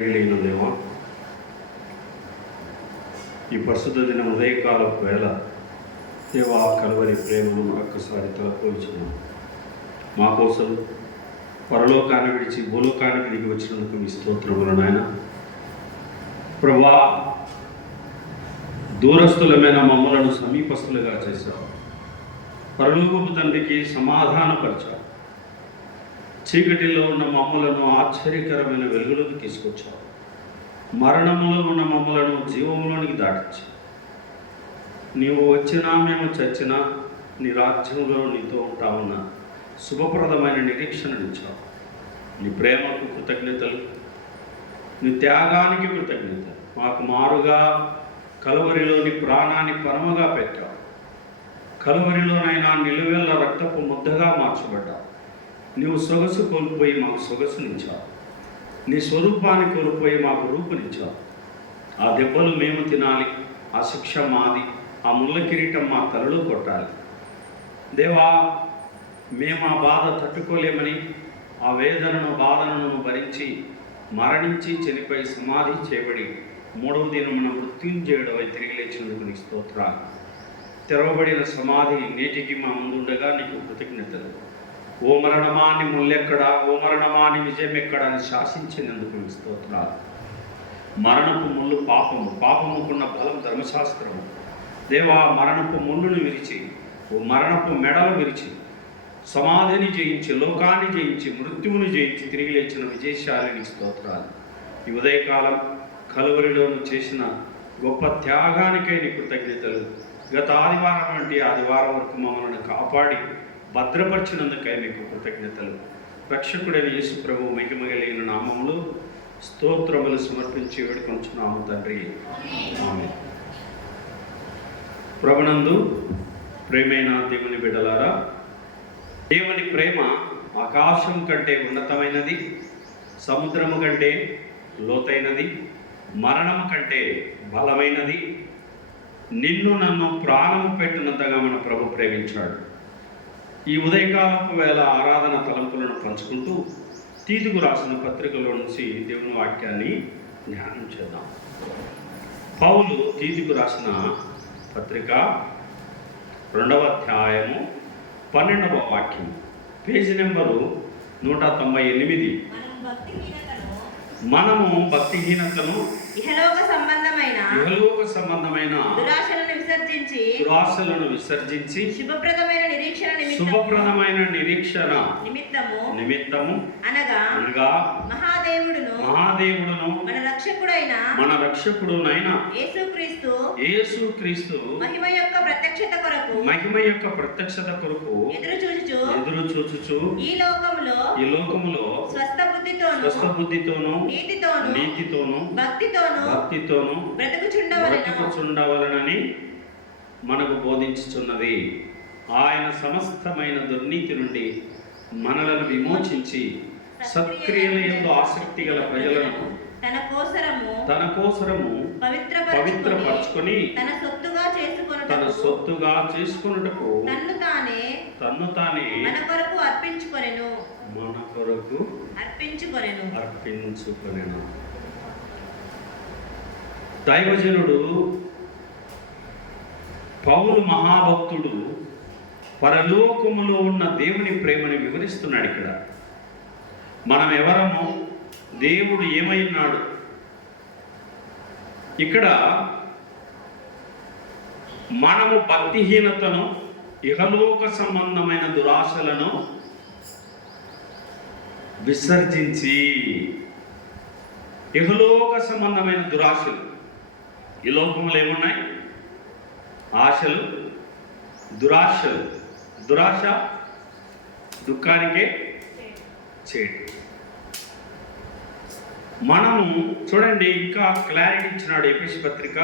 దేవా, ఈ పరిశుద్ధ దిన ఉదయకాలపు వేళ దేవా కలువరి ప్రేమను మరొక్కసారి తలపోల్చున్నాం. మా కోసం పరలోకాన్ని విడిచి భూలోకానికి దిగి వచ్చినందుకు మీ స్తోత్రములు నాయన. ప్రభా, దూరస్తులమైన మమ్మలను సమీపస్తులుగా చేశావు. పరలోకపు తండ్రికి సమాధానపరిచావు. చీకటిలో ఉన్న మమ్మలను ఆశ్చర్యకరమైన వెలుగులోకి తీసుకొచ్చావు. మరణంలో ఉన్న మమ్మలను జీవంలోనికి దాటించావు. నీవు వచ్చినా మేము చచ్చినా నీ రాజ్యంలో నీతో ఉంటామన్న శుభప్రదమైన నిరీక్షణనిచ్చావు. నీ ప్రేమకు కృతజ్ఞతలు, నీ త్యాగానికి కృతజ్ఞతలు. మాకు మారుగా కలువరిలోని ప్రాణాన్ని పరమగా పెట్టావు. కలువరిలోనైనా నిలువెల్ల రక్తపు ముద్దగా మార్చబడ్డావు. నీవు సొగసు కోల్పోయి మాకు సొగసునిచ్చావు. నీ స్వరూపాన్ని కోల్పోయి మాకు రూపునిచ్చావు. ఆ దెబ్బలు మేము తినాలి, ఆ శిక్ష మాది, ఆ ముళ్ళ కిరీటం మా తలలో కొట్టాలి. దేవా, మేము ఆ బాధ తట్టుకోలేమని ఆ వేదనను బాధనను భరించి మరణించి చనిపోయి సమాధి చేయబడి మూడవ దినమున మృత్యుంజయుడవై తిరిగి లేచినందుకు నీకు స్తోత్రాలు. తెరవబడిన సమాధి నేటికి మా ముందుండగా నీకు కృతజ్ఞతలు. ఓ మరణమా నీ ముళ్ళెక్కడా, ఓ మరణమా నీ విజయం ఎక్కడా అని శాసించినందుకు నీకు స్తోత్రాలు. మరణపు ముళ్ళు పాపము, పాపముకున్న బలం ధర్మశాస్త్రము. దేవా, మరణపు ముళ్ళును విరిచి, ఓ మరణపు మెడలు విరిచి సమాధిని జయించి, లోకాన్ని జయించి, మృత్యువుని జయించి తిరిగి లేచిన విజయశాలిని స్తోత్రాలు. ఈ ఉదయకాలం కలువరిలోను చేసిన గొప్ప త్యాగానికై నీ కృతజ్ఞతలు. గత ఆదివారం వంటి ఆదివారం వరకు మమ్మల్ని కాపాడి భద్రపరిచినందుకై మీకు కృతజ్ఞతలు. రక్షకుడైన యేసు ప్రభు మహిమగలిగిన నామములు స్తోత్రములు సమర్పించి వేడుకొంచున్నాము తండ్రి, ఆమేన్. ప్రభునందు ప్రేమైన దేవుని బిడ్డలారా, దేవుని ప్రేమ ఆకాశం కంటే ఉన్నతమైనది, సముద్రము కంటే లోతైనది, మరణము కంటే బలమైనది. నిన్ను నన్ను ప్రాణము పెట్టినంతగా మన ప్రభు ప్రేమించాడు. ఈ ఉదయకాలపు వేళ ఆరాధన తలంపులను పంచుకుంటూ తీతుకు రాసిన పత్రికలో నుంచి దేవుని వాక్యాన్ని ధ్యానం చేద్దాం. పౌలు తీతుకు రాసిన పత్రిక 2వ అధ్యాయము 12వ వాక్యం, పేజీ నెంబరు 198. మనము భక్తిహీనతను, ఇహలోక సంబంధమైన దురాశలను విసర్జించి శుభప్రదమైన నిరీక్షణ నిమిత్తము అనగా మహాదేవుడును మన రక్షకుడునైన యేసుక్రీస్తు మహిమ యొక్క ప్రత్యక్షత కొరకు ఎదురు చూచుచు ఈ లోకములో స్వస్థ బుద్ధితోను నీతితోను భక్తితోను బ్రతుకుచుండవలనని మనకు బోధించుచున్నది. ఆయన సమస్తమైన దుర్నీతి నుండి మనలను విమోచించి సత్క్రియల యందు ఆసక్తి గల ప్రజలను తన కోసరము పవిత్రపరచుకొని తన సొత్తుగా చేసుకొనుటకు తన్ను తానే మన కొరకు అర్పించుకొనెను. దైవజనుడు పౌలు మహాభక్తుడు పరలోకములో ఉన్న దేవుని ప్రేమని వివరిస్తున్నాడు. ఇక్కడ మనం ఎవరము, దేవుడు ఏమైనాడు. ఇక్కడ మనము భక్తిహీనతను, ఇహలోక సంబంధమైన దురాశలను విసర్జించి, ఇహలోక సంబంధమైన దురాశలు, ఈ లోకంలో ఏమున్నాయి? ఆశలు, దురాశలు. దురాశ దుఃఖానికే చేటు. మనము చూడండి, ఇంకా క్లారిటీ ఇచ్చినాడు ఎఫెసీ పత్రిక.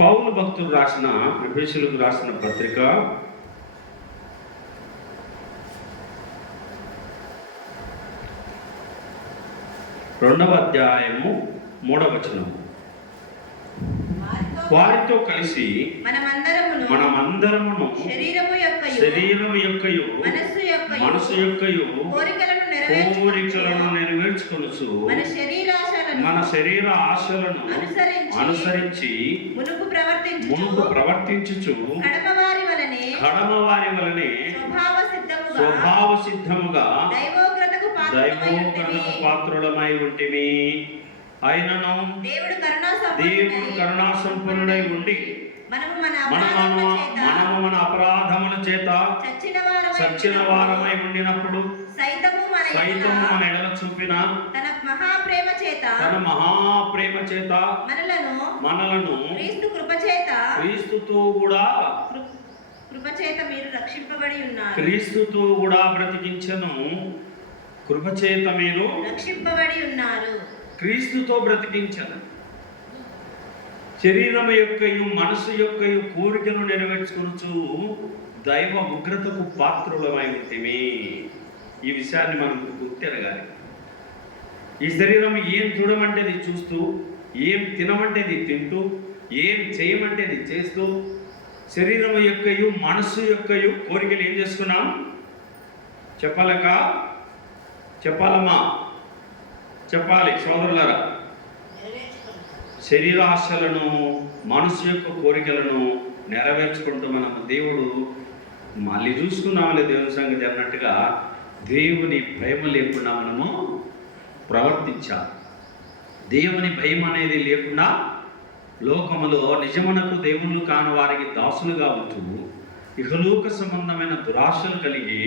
పౌలు భక్తులు రాసిన ఎఫెసీయులకు రాసిన పత్రిక 2వ అధ్యాయము 3వ వచనం, వారితో కలిసి మనమందరమును శరీరము యొక్కయు మనసు యొక్కయు కోరికలను నెరవేర్చుకొనుచు మన శరీర ఆశలను అనుసరించి మునుపు ప్రవర్తించుచు కడమవారి వలనే స్వభావ సిద్ధముగా దైవోగ్రతకు పాత్రులమై ఉంటిమి. అయినను దేవుడు కరుణా సంపన్నుడై ఉండి మనము మన అపరాధముల చేత చచ్చిన వారమై ఉండినప్పుడు సైతము మన ఎడల చూపిన తన మహాప్రేమ చేత మనలను క్రీస్తుతో కూడా మీరు రక్షింపబడి ఉన్నారు. క్రీస్తుతో కూడా బ్రతికించను. కృపచేత మీరు రక్షింపబడి ఉన్నారు. క్రీస్తుతో బ్రతికించను. శరీరం యొక్కయు మనసు యొక్కయు కోరికను నెరవేర్చుకొనుచు దైవ ఉగ్రతకు పాత్రులమై ఉంటిమి. ఈ విషయాన్ని మనం గుర్తెరగాలి. ఈ శరీరం ఏం చూడమంటేది చూస్తూ, ఏం తినమంటేది తింటూ, ఏం చేయమంటేది చేస్తూ, శరీరం యొక్కయు మనసు యొక్కయు కోరికలు ఏం చేసుకున్నాం? చెప్పాలమ్మా, చెప్పాలి సోదరులారా. శరీరాశలను మనసు యొక్క కోరికలను నెరవేర్చుకుంటూ మనము దేవుడు మళ్ళీ చూసుకున్నామలే దేవుని సంగతి అన్నట్టుగా దేవుని భయం లేకుండా మనము ప్రవర్తించాలి. దేవుని భయం అనేది లేకుండా లోకములో నిజమునకు దేవుళ్ళు కాని వారికి దాసులుగా ఉంటూ ఇహలోక సంబంధమైన దురాశలు కలిగి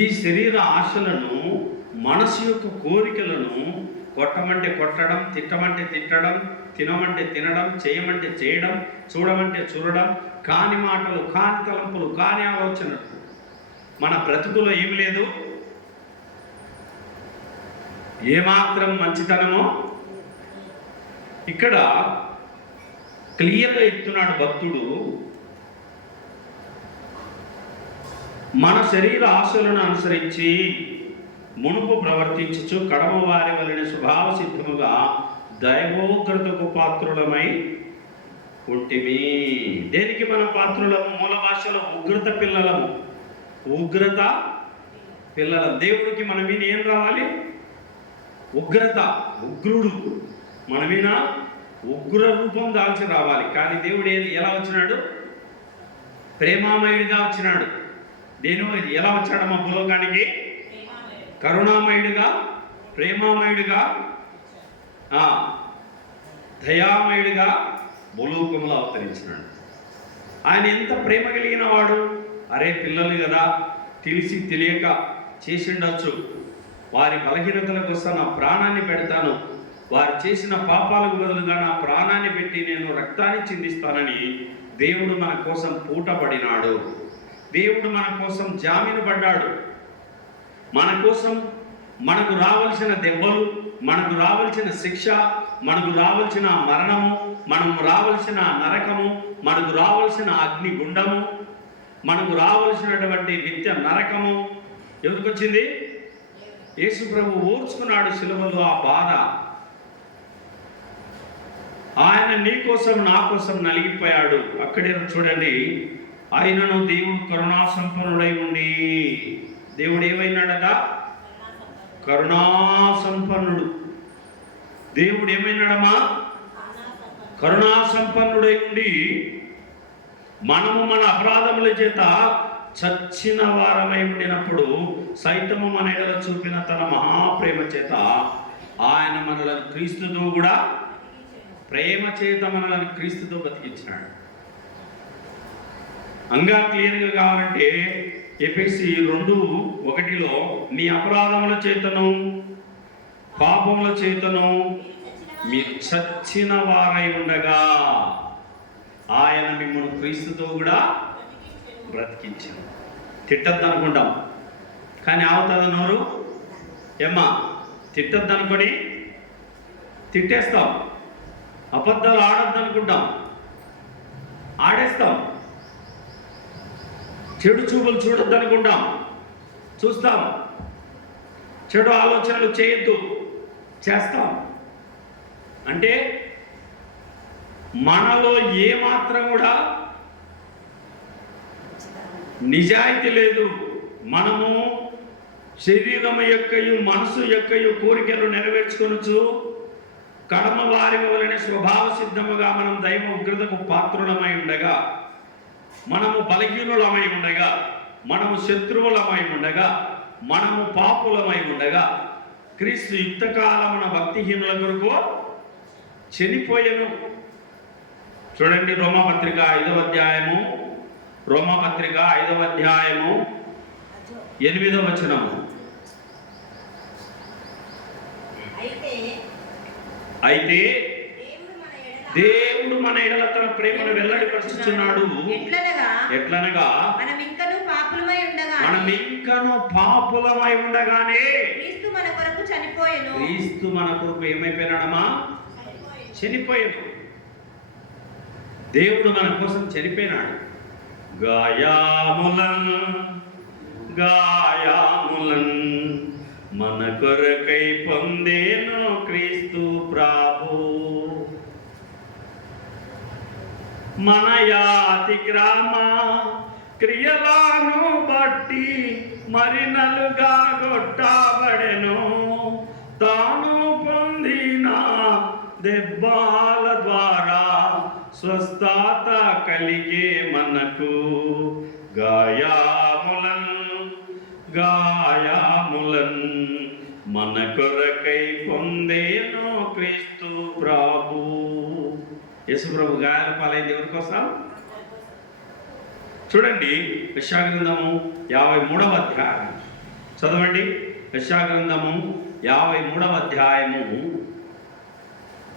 ఈ శరీర ఆశలను, మనసు యొక్క కోరికలను కొట్టమంటే కొట్టడం, తిట్టమంటే తిట్టడం, తినమంటే తినడం, చేయమంటే చేయడం, చూడమంటే చూడడం, కాని మాటలు, కాని తలంపులు, కాని ఆలోచనలు. మన బ్రతుకులో ఏమి లేదు, ఏమాత్రం మంచితనమో ఇక్కడ క్లియర్గా చెప్తున్నాడు భక్తుడు. మన శరీర ఆశలను అనుసరించి మునుపు ప్రవర్తించుచు కడమవారి వలన స్వభావ సిద్ధముగా దైవోగ్రతకు పాత్రులమై ఉంటిమి. దేనికి మనం పాత్రులము? మూల భాషలో ఉగ్రత పిల్లలము. ఉగ్రత పిల్లలం. దేవుడికి మన మీద ఏం రావాలి? ఉగ్రత, ఉగ్రుడు మన మీద ఉగ్ర రూపం దాల్చి రావాలి. కానీ దేవుడు ఎలా వచ్చినాడు? ప్రేమామయుడిగా వచ్చినాడు. ఎలా వచ్చాడు మా భూలోకానికి? కరుణామయుడిగా, ప్రేమామయుడిగా, దయామయుడిగా భూలోకంలో అవతరించినాడు. ఆయన ఎంత ప్రేమ కలిగిన వాడు! అరే పిల్లలు కదా, తెలిసి తెలియక చేసిండొచ్చు, వారి బలహీనతల కోసం నా ప్రాణాన్ని పెడతాను, వారు చేసిన పాపాలకు బదులుగా నా ప్రాణాన్ని పెట్టి నేను రక్తాన్ని చిందిస్తానని దేవుడు మన కోసం పూటపడినాడు. దేవుడు మన కోసం జామీను పడ్డాడు. మన కోసం మనకు రావాల్సిన దెబ్బలు, మనకు రావాల్సిన శిక్ష, మనకు రావాల్సిన మరణము, మనకు రావాల్సిన నరకము, మనకు రావాల్సిన అగ్నిగుండము, మనకు రావాల్సినటువంటి నిత్య నరకము ఎవరికి వచ్చింది? యేసు ప్రభు ఓర్చుకున్నాడు శిలువలో ఆ బాధ. ఆయన నీ కోసం నా కోసం నలిగిపోయాడు. అక్కడే చూడండి, ఆయనను దేవుడు కరుణా సంపన్నుడై ఉండి, దేవుడు ఏమైనాడగా? కరుణా సంపన్నుడు. దేవుడు ఏమైనాడమ్మా? కరుణా సంపన్నుడై ఉండి మనము మన అపరాధముల చేత చచ్చిన వారమై ఉండినప్పుడు సైతము మన ఎడల చూపిన తన మహాప్రేమ చేత ఆయన మనలను క్రీస్తుతో కూడా, ప్రేమ చేత మనలను క్రీస్తుతో బతికించినాడు. అంగా క్లియర్గా కావాలంటే ఎఫెసీ 2:1 నీ అపరాధముల చేతను పాపముల చేతను మీరు చచ్చిన వారై ఉండగా ఆయన మిమ్మల్ని క్రీస్తుతో కూడా బ్రతికించాడు. తిట్టద్దు అనుకుంటాం, కానీ ఆవుతుంది నోరు. ఏమ్మా, తిట్టద్దు అనుకొని తిట్టేస్తాం. అబద్ధాలు ఆడద్దు అనుకుంటాం, ఆడేస్తాం. చెడు చూపులు చూడొద్దు అనుకుంటాం, చూస్తాం. చెడు ఆలోచనలు చేయొద్దు, చేస్తాం. అంటే మనలో ఏమాత్రం కూడా నిజాయితీ లేదు. మనము శరీరము యొక్కయు మనసు యొక్కయు కోరికలు నెరవేర్చుకొనుచు కడమ వారి వలన స్వభావ సిద్ధముగా మనం దైవ ఉగ్రతకు పాత్రులమై ఉండగా, మనము బలహీనులమై ఉండగా, మనము శత్రువులమై ఉండగా, మనము పాపులమై ఉండగా క్రీస్తు యుక్తకాలమున భక్తిహీనుల కొరకు చనిపోయెను. చూడండి, రోమాపత్రిక 5వ అధ్యాయము, రోమాపత్రిక 5వ అధ్యాయము 8వ వచనము. అయితే దేవుడు మన ఎడల తన ప్రేమను వెల్లడిపరుచుచున్నాడు. ఎట్లనగా మనం ఇంకను పాపులమై ఉండగానే క్రీస్తు మన కొరకు ఏమైపోయినాడమ్మా? చనిపోయాడు. దేవుడు మన కోసం చనిపోయినాడు. గాయాములన్ మన కొరకై పొందేను క్రీస్తు ప్రభు. మన యాతిగ్రామ క్రియలను బట్టి మరినలుగా కొట్టబడెను. తాను పొందిన దెబ్బల ద్వారా స్వస్థత కలిగే మనకు. గాయాములన్ మన కొరకై పొందేను క్రీస్తు ప్రభు. యేసు ప్రభు గాయాల పాలైంది ఎవరి కోసం? చూడండి, యెషయా గ్రంథము 53వ అధ్యాయం చదవండి. యెషయా గ్రంథము 53వ అధ్యాయము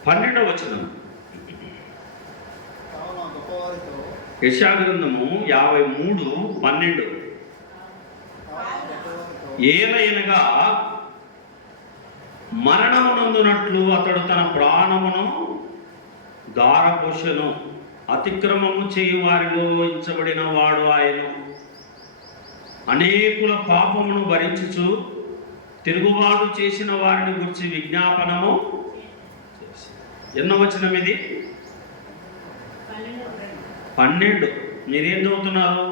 12వ వచనం. యెషయా గ్రంథము 53:12. ఏలయనగా మరణమునందునట్లు అతడు తన ప్రాణమును దారపోషెను. అతిక్రమము చేయు వారిలో ఎంచబడిన వాడు ఆయన. అనేకుల పాపమును భరించుచు తిరుగుబాటు చేసిన వారిని గురించి విజ్ఞాపనము. ఎన్నో వచనం ఇది? 12. మీరేం చదువుతున్నారు?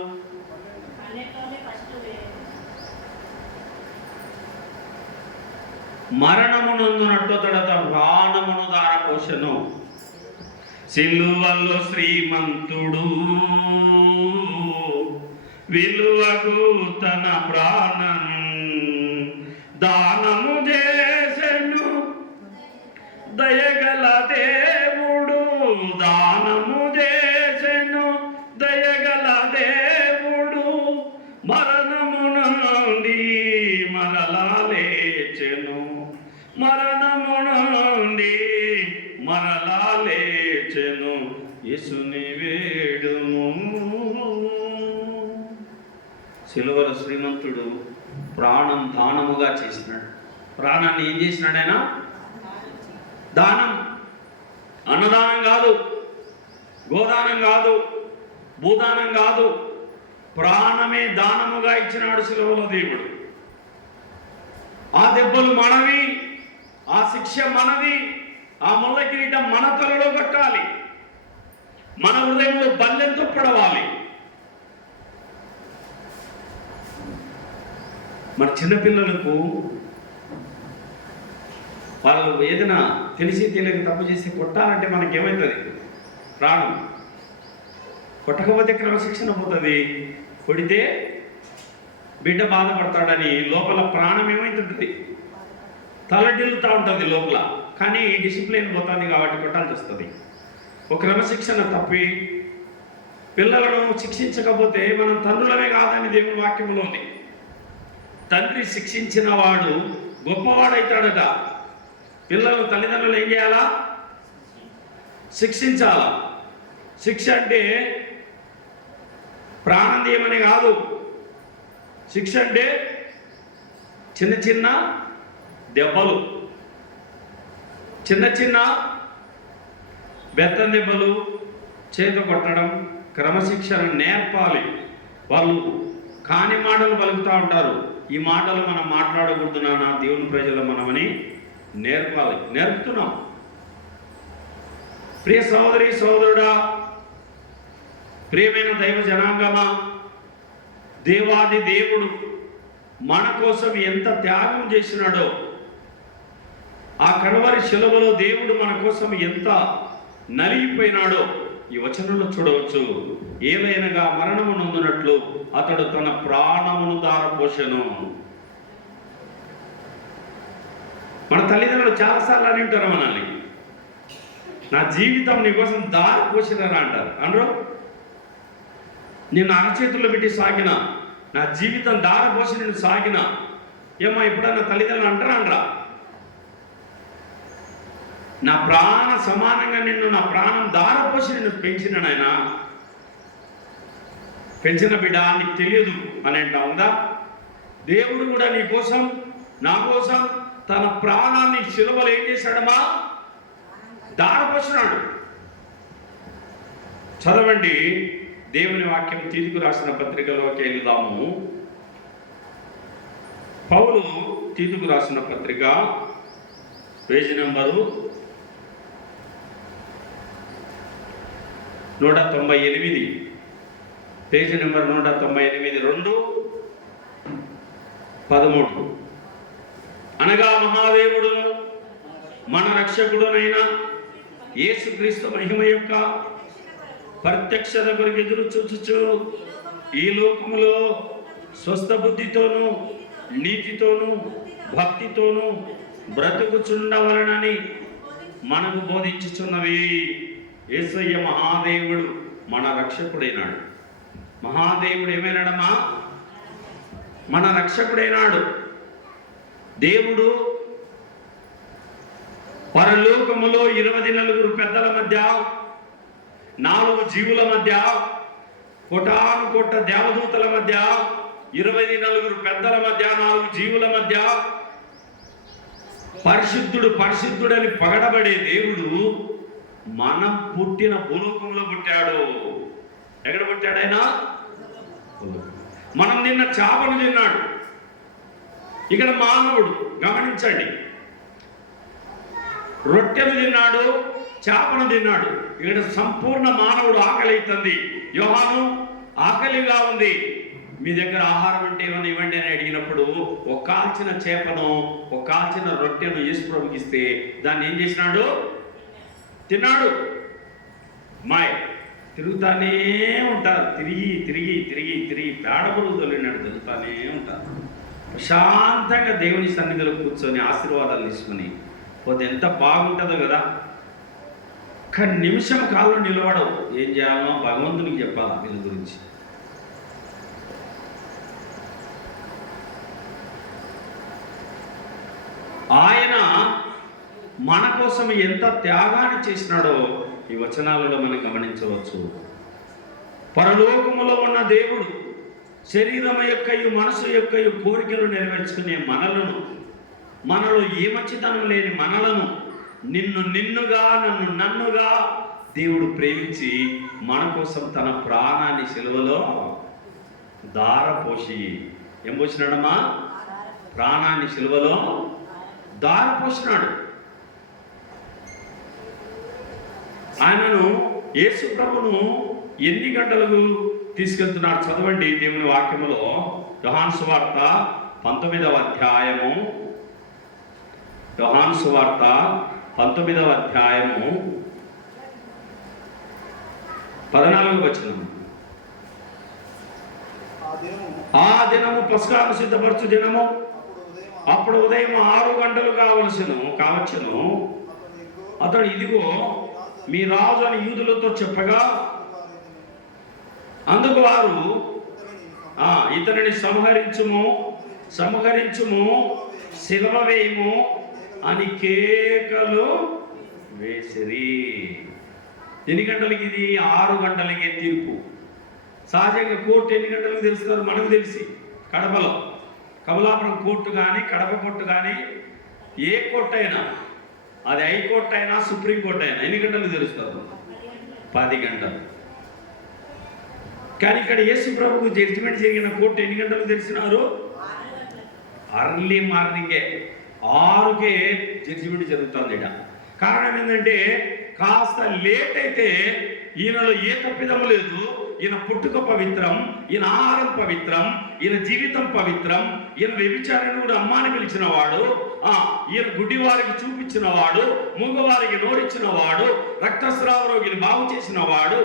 మరణమునందునట్టు అతడు తన ప్రాణమును దారపోషెను. సిలువలో శ్రీమంతుడు విలువకు తన ప్రాణం దానము చేసెను. దయగల దేవుడు దానము చేసెను. దయగల దేవుడు మరణము నుండి మరలా లేచెను. మరణము నుండి మరలా లేచెను. యేసుని వేడుము. సిలువల శ్రీమంతుడు ప్రాణం దానముగా చేసినాడు. ప్రాణాన్ని ఏం చేసినాడు ఆయన? దానం. అన్నదానం కాదు, గోదానం కాదు, భూదానం కాదు, ప్రాణమే దానముగా ఇచ్చినాడు సిలువలో దేవుడు. ఆ దెబ్బలు మనవి, ఆ శిక్ష మనది, ఆ ముళ్ళ కిరీటం మన తలలో కట్టాలి, మన హృదయంలో బల్లెంతో పడవాలి. మన చిన్నపిల్లలకు వాళ్ళు ఏదైనా తెలిసి తెలియక తప్పు చేసి కొట్టాలంటే మనకేమవుతుంది? ప్రాణం. కొట్టకపోతే క్రమశిక్షణ పోతుంది. కొడితే బిడ్డ బాధపడతాడని లోపల ప్రాణం ఏమవుతుంది? తలడిల్లుతూ ఉంటుంది లోపల. కానీ డిసిప్లిన్ పోతుంది కాబట్టి కొట్టాల్సి వస్తుంది. ఒక క్రమశిక్షణ తప్పి పిల్లలను శిక్షించకపోతే మనం తండ్రులమే కాదని దేవుని వాక్యంలో ఉంది. తండ్రి శిక్షించిన వాడు గొప్పవాడవుతాడట. పిల్లలు తల్లిదండ్రులు ఏం చేయాలా? శిక్షించాలా. శిక్ష అంటే ప్రాణం తీయమని కాదు. శిక్ష అంటే చిన్న చిన్న దెబ్బలు, చిన్న చిన్న బెత్తం దెబ్బలు, చేత కొట్టడం, క్రమశిక్షణ నేర్పాలి. వాళ్ళు కాని మాటలు పలుకుతూ ఉంటారు. ఈ మాటలు మనం మాట్లాడకూడదు నాన్న, దేవుని ప్రజలు మనమని నేర్పాలి. నేర్పుతున్నాం. ప్రియ సహోదరి సహోదరుడా, ప్రియమైన దైవ జనాంగమా, దేవాది దేవుడు మన కోసం ఎంత త్యాగం చేసినాడో, ఆ కల్వరి శిలువలో దేవుడు మన కోసం ఎంత నలిగిపోయినాడో ఈ వచనంలో చూడవచ్చు. ఏలైనగా మరణము నొందినట్లు అతడు తన ప్రాణమును దారపోసెను. మన తల్లిదండ్రులు చాలాసార్లు అని ఉంటారు మనల్ని, నా జీవితం నీ కోసం దారపోసినారా అంటారు. అనరు? నేను అరచేతుల్లో పెట్టి సాగిన, నా జీవితం దారపోసి నేను సాగిన. ఏమో ఎప్పుడన్నా తల్లిదండ్రులు అంటారా? అనరా? నా ప్రాణ సమానంగా నిన్ను, నా ప్రాణం దారపోసి నిన్ను పెంచిన నాయన, పెంచిన బిడ్డ నీకు తెలియదు అని అంటా ఉందా? దేవుడు కూడా నీ కోసం, నా కోసం తన ప్రాణాన్ని శిలువలో ఏం చేశాడమ్మా? దారపోసినాడు. చదవండి దేవుని వాక్యం. తీతుకు రాసిన పత్రికలోకి వెళ్దాము. పౌలు తీతుకు రాసిన పత్రిక పేజీ నెంబరు 198, పేజీ నెంబర్ 198, 2:13. అనగా మహాదేవుడును మన రక్షకుడునైన యేసుక్రీస్తు మహిమ యొక్క ప్రత్యక్షత కొరకు ఎదురు చూచుచు ఈ లోకములో స్వస్థ బుద్ధితోనూ నీతితోనూ భక్తితోనూ బ్రతుకుచుండవలనని మనకు బోధించుచున్నవి. యేసయ్య మహాదేవుడు మన రక్షకుడైనాడు. మహాదేవుడు ఏమైనాడమ్మా? మన రక్షకుడైనాడు. దేవుడు పరలోకములో 24 పెద్దల మధ్య, 4 జీవుల మధ్య, కోటాను కోట్ల దేవదూతల మధ్య, 24 పెద్దల మధ్య, 4 జీవుల మధ్య పరిశుద్ధుడు పరిశుద్ధుడని పగడబడే దేవుడు మనం పుట్టిన భూలోకంలో పుట్టాడు. ఎక్కడ పుట్టాడు ఆయన? మనం నిన్న చాపను తిన్నాడు. ఇక్కడ మానవుడు గమనించండి, రొట్టెను తిన్నాడు, చేపను తిన్నాడు. ఇక్కడ సంపూర్ణ మానవుడు. ఆకలి అవుతుంది. యోహాను ఆకలిగా ఉంది, మీ దగ్గర ఆహారం అంటే ఏమన్నా ఇవ్వండి అని అడిగినప్పుడు ఒక కాల్చిన చేపను, ఒక కాల్చిన రొట్టెను యేసు ప్రభుకి ఇస్తే దాన్ని ఏం చేసినాడు? తిన్నాడు. మాయ్ తిరుగుతానే ఉంటారు, తిరిగి తిరిగి తిరిగి తిరిగి పేడ పురుగు తొలినాడు తిరుగుతానే ఉంటారు. ప్రశాంతంగా దేవుని సన్నిధిలో కూర్చొని ఆశీర్వాదాలు తీసుకొని పోతే ఎంత బాగుంటుందో కదా. ఒక్క నిమిషం కాలం నిలబడవు. ఏం చేయాలో భగవంతునికి చెప్పాలి వీళ్ళ గురించి. ఆయన మన కోసం ఎంత త్యాగాన్ని చేసినాడో ఈ వచనాలలో మనం గమనించవచ్చు. పరలోకములో ఉన్న దేవుడు శరీరం యొక్కయు మనసు యొక్కయు కోరికలు నెరవేర్చుకునే మనలో ఏ మంచితనం లేని మనలను నిన్నుగా నన్ను నన్నుగా దేవుడు ప్రేమించి మన కోసం తన ప్రాణాన్ని సిలువలో దారపోసి, ఏం పోసినాడమ్మా? ప్రాణాన్ని సిలువలో దారపోసినాడు. ఆయనను, యేసు ప్రభును ఎన్ని గంటలకు తీసుకెళ్తున్నాడు? చదవండి దేవుని వాక్యములో. యోహాను సువార్త 19వ అధ్యాయము, యోహాను సువార్త 19వ అధ్యాయము 14వ వచనం. ఆ దినము పస్కాను సిద్ధపరచు దినము. అప్పుడు ఉదయం 6 గంటలు కావచ్చును. అతడు ఇదిగో మీ రాజు అని యూదులతో చెప్పగా అందుకు వారు ఇతనిని సంహరించుము శిలువ వేయము అని కేకలు వేసిరి. ఎన్ని గంటలకి ఇది? 6 గంటలకే తీర్పు. సహజంగా కోర్టు ఎన్ని గంటలకు తెలుస్తారు? మనకు తెలిసి కడపలో కమలాపురం కోర్టు కానీ, కడప కోర్టు కానీ, ఏ కోర్టు అయినా, అది హైకోర్టు అయినా సుప్రీంకోర్టు అయినా ఎన్ని గంటలకు తెలుస్తారు? 10 గంటలు. కానీ ఇక్కడ యేసు ప్రభుకు జడ్జిమెంట్ జరిగిన కోర్టు ఎన్ని గంటలకు తెలిసినారు? అర్లీ మార్నింగే 6కే జడ్జిమెంట్ జరుగుతుంది. ఇక్కడ కారణం ఏంటంటే కాస్త లేట్ అయితే ఈయనలో ఏ తప్పిదము లేదు, ఈయన పుట్టుక పవిత్రం, ఈయన ఆహారం పవిత్రం, ఈయన జీవితం పవిత్రం, ఈయన వ్యభిచారిని కూడా అమ్మాని పిలిచిన వాడు, ఈయన గుడ్డి వారికి చూపించిన వాడు, మూగవారికి నోరిచ్చిన వాడు, రక్తస్రావ రోగిని బాగు చేసిన వాడు,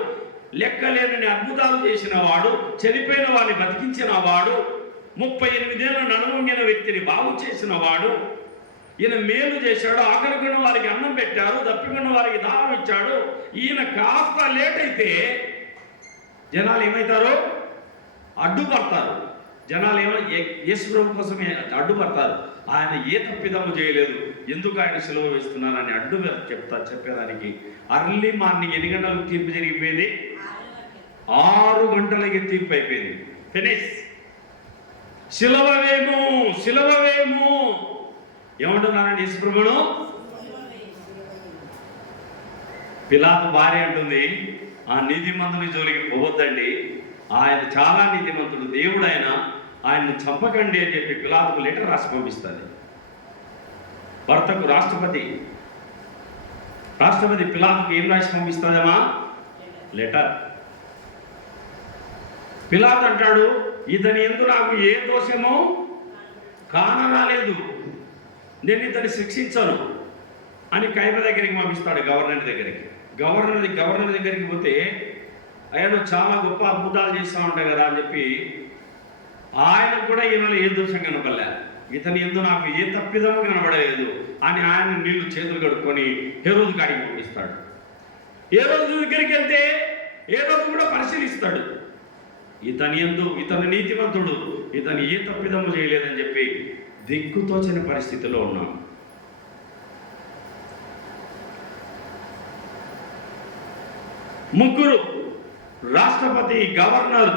లెక్కలేనని అద్భుతాలు చేసిన వాడు, చనిపోయిన వారిని బతికించిన వాడు, 38 ఏళ్ళ నడుమొంగిన వ్యక్తిని బాగు చేసిన వాడు. ఈయన మేలు చేశాడు, ఆకలిగొన్న వారికి అన్నం పెట్టారు, దప్పికొన్న వారికి దానం ఇచ్చాడు. ఈయన కాస్త లేట్ అయితే జనాలు ఏమవుతారు? అడ్డుపడతారు. జనాలు యేసు ప్రభు కోసమే అడ్డుపడతారు. ఆయన ఏ తప్పిదము చేయలేదు, ఎందుకు ఆయన సిలువ వేస్తున్నారని చెప్పేదానికి అర్లీ మార్నింగ్ ఎన్ని గంటలకు తీర్పు జరిగిపోయింది? 6 గంటలకి తీర్పు అయిపోయింది. ఫినిష్. సిలువవేము, సిలువవేము ఏమంటున్నారండి యేసు ప్రభువును? పిలాతు భార్య అంటుంది, ఆ నీతిమంతుని జోలికి పోవద్దండి, ఆయన చాలా నీతిమంతుడు, దేవుడు ఆయన్ని చంపకండి అని చెప్పి పిలాతుకు లెటర్ రాసి పంపిస్తుంది. భర్తకు రాష్ట్రపతి పిలాతుకు ఏం రాసి పంపిస్తుందమ్మా? లెటర్. పిలాతు అంటాడు, ఇతని యందు నాకు ఏ దోషమో కానరాలేదు, నేను ఇతన్ని శిక్షించను అని కైప దగ్గరికి పంపిస్తాడు, గవర్నర్ దగ్గరికి. గవర్నర్ దగ్గరికి పోతే ఆయన చాలా గొప్ప అద్భుతాలు చేస్తూ ఉంటాయి కదా అని చెప్పి ఆయనకు కూడా ఈయనలో ఏ దోషం కనపడలే, ఇతని యందు నాకు ఏ తప్పిదము కనబడలేదు అని ఆయన నీళ్లు చేతులు కడుక్కొని హేరోదు కాడికి పంపిస్తాడు. హేరోదు దగ్గరికి వెళ్తే హేరోదు కూడా పరిశీలిస్తాడు, ఇతను నీతిమంతుడు, ఇతను ఏ తప్పిదము చేయలేదని చెప్పి దిక్కుతోచని పరిస్థితిలో ఉన్నాం. ముగ్గురు, రాష్ట్రపతి, గవర్నర్,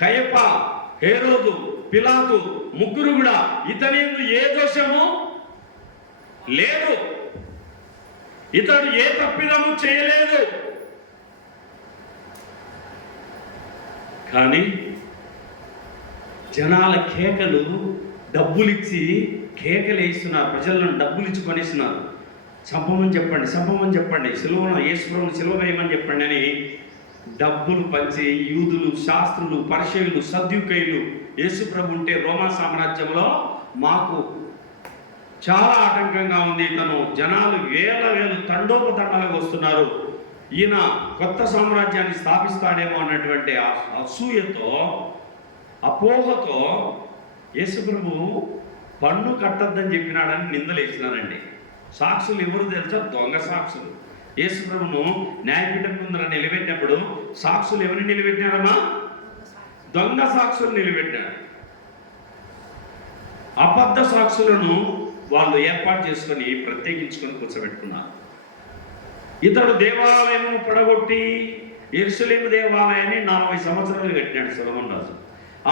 కయప, హేరోదు, పిలాతు, ముగ్గురు కూడా ఇతని ఏ దోషము లేదు, ఇతడు ఏ తప్పిదము చేయలేదు. కానీ జనాల కేకలు, డబ్బులిచ్చి కేకలు వేస్తున్నారు, ప్రజలను డబ్బులు ఇచ్చి కొనేస్తున్నారు. చంపమని చెప్పండి, సిలువను యేసు ప్రభువును సిలువ వేయమని చెప్పండి అని డబ్బులు పంచి యూదులు, శాస్త్రులు, పరిసయ్యులు, సద్దుకయ్యులు, యేసు ప్రభు ఉంటే రోమా సామ్రాజ్యంలో మాకు చాలా ఆటంకంగా ఉంది, తను జనాలు వేలు తండోపతండాలకు వస్తున్నారు, ఈయన కొత్త సామ్రాజ్యాన్ని స్థాపిస్తాడేమో అన్నటువంటి అసూయతో, అపోహతో యేసు ప్రభు పన్ను కట్టద్దని చెప్పినాడని నిందలేసినారండి. సాక్షులు ఎవరు తెలుసా? దొంగ సాక్షులు. యేసు ప్రభును న్యాయపీఠం ముందర నిలబెట్టినప్పుడు సాక్షులు ఎవరిని నిలబెట్టినారమ్మా? దొంగ సాక్షులు నిలబెట్టినారు. అబద్ధ సాక్షులను వాళ్ళు ఏర్పాటు చేసుకొని ప్రత్యేకించుకొని కూర్చోబెట్టుకున్నారు. ఇతడు దేవాలయము పడగొట్టి యెరూషలేము దేవాలయాన్ని 40 సంవత్సరాలు కట్టినాడు సొలొమోను రాజు.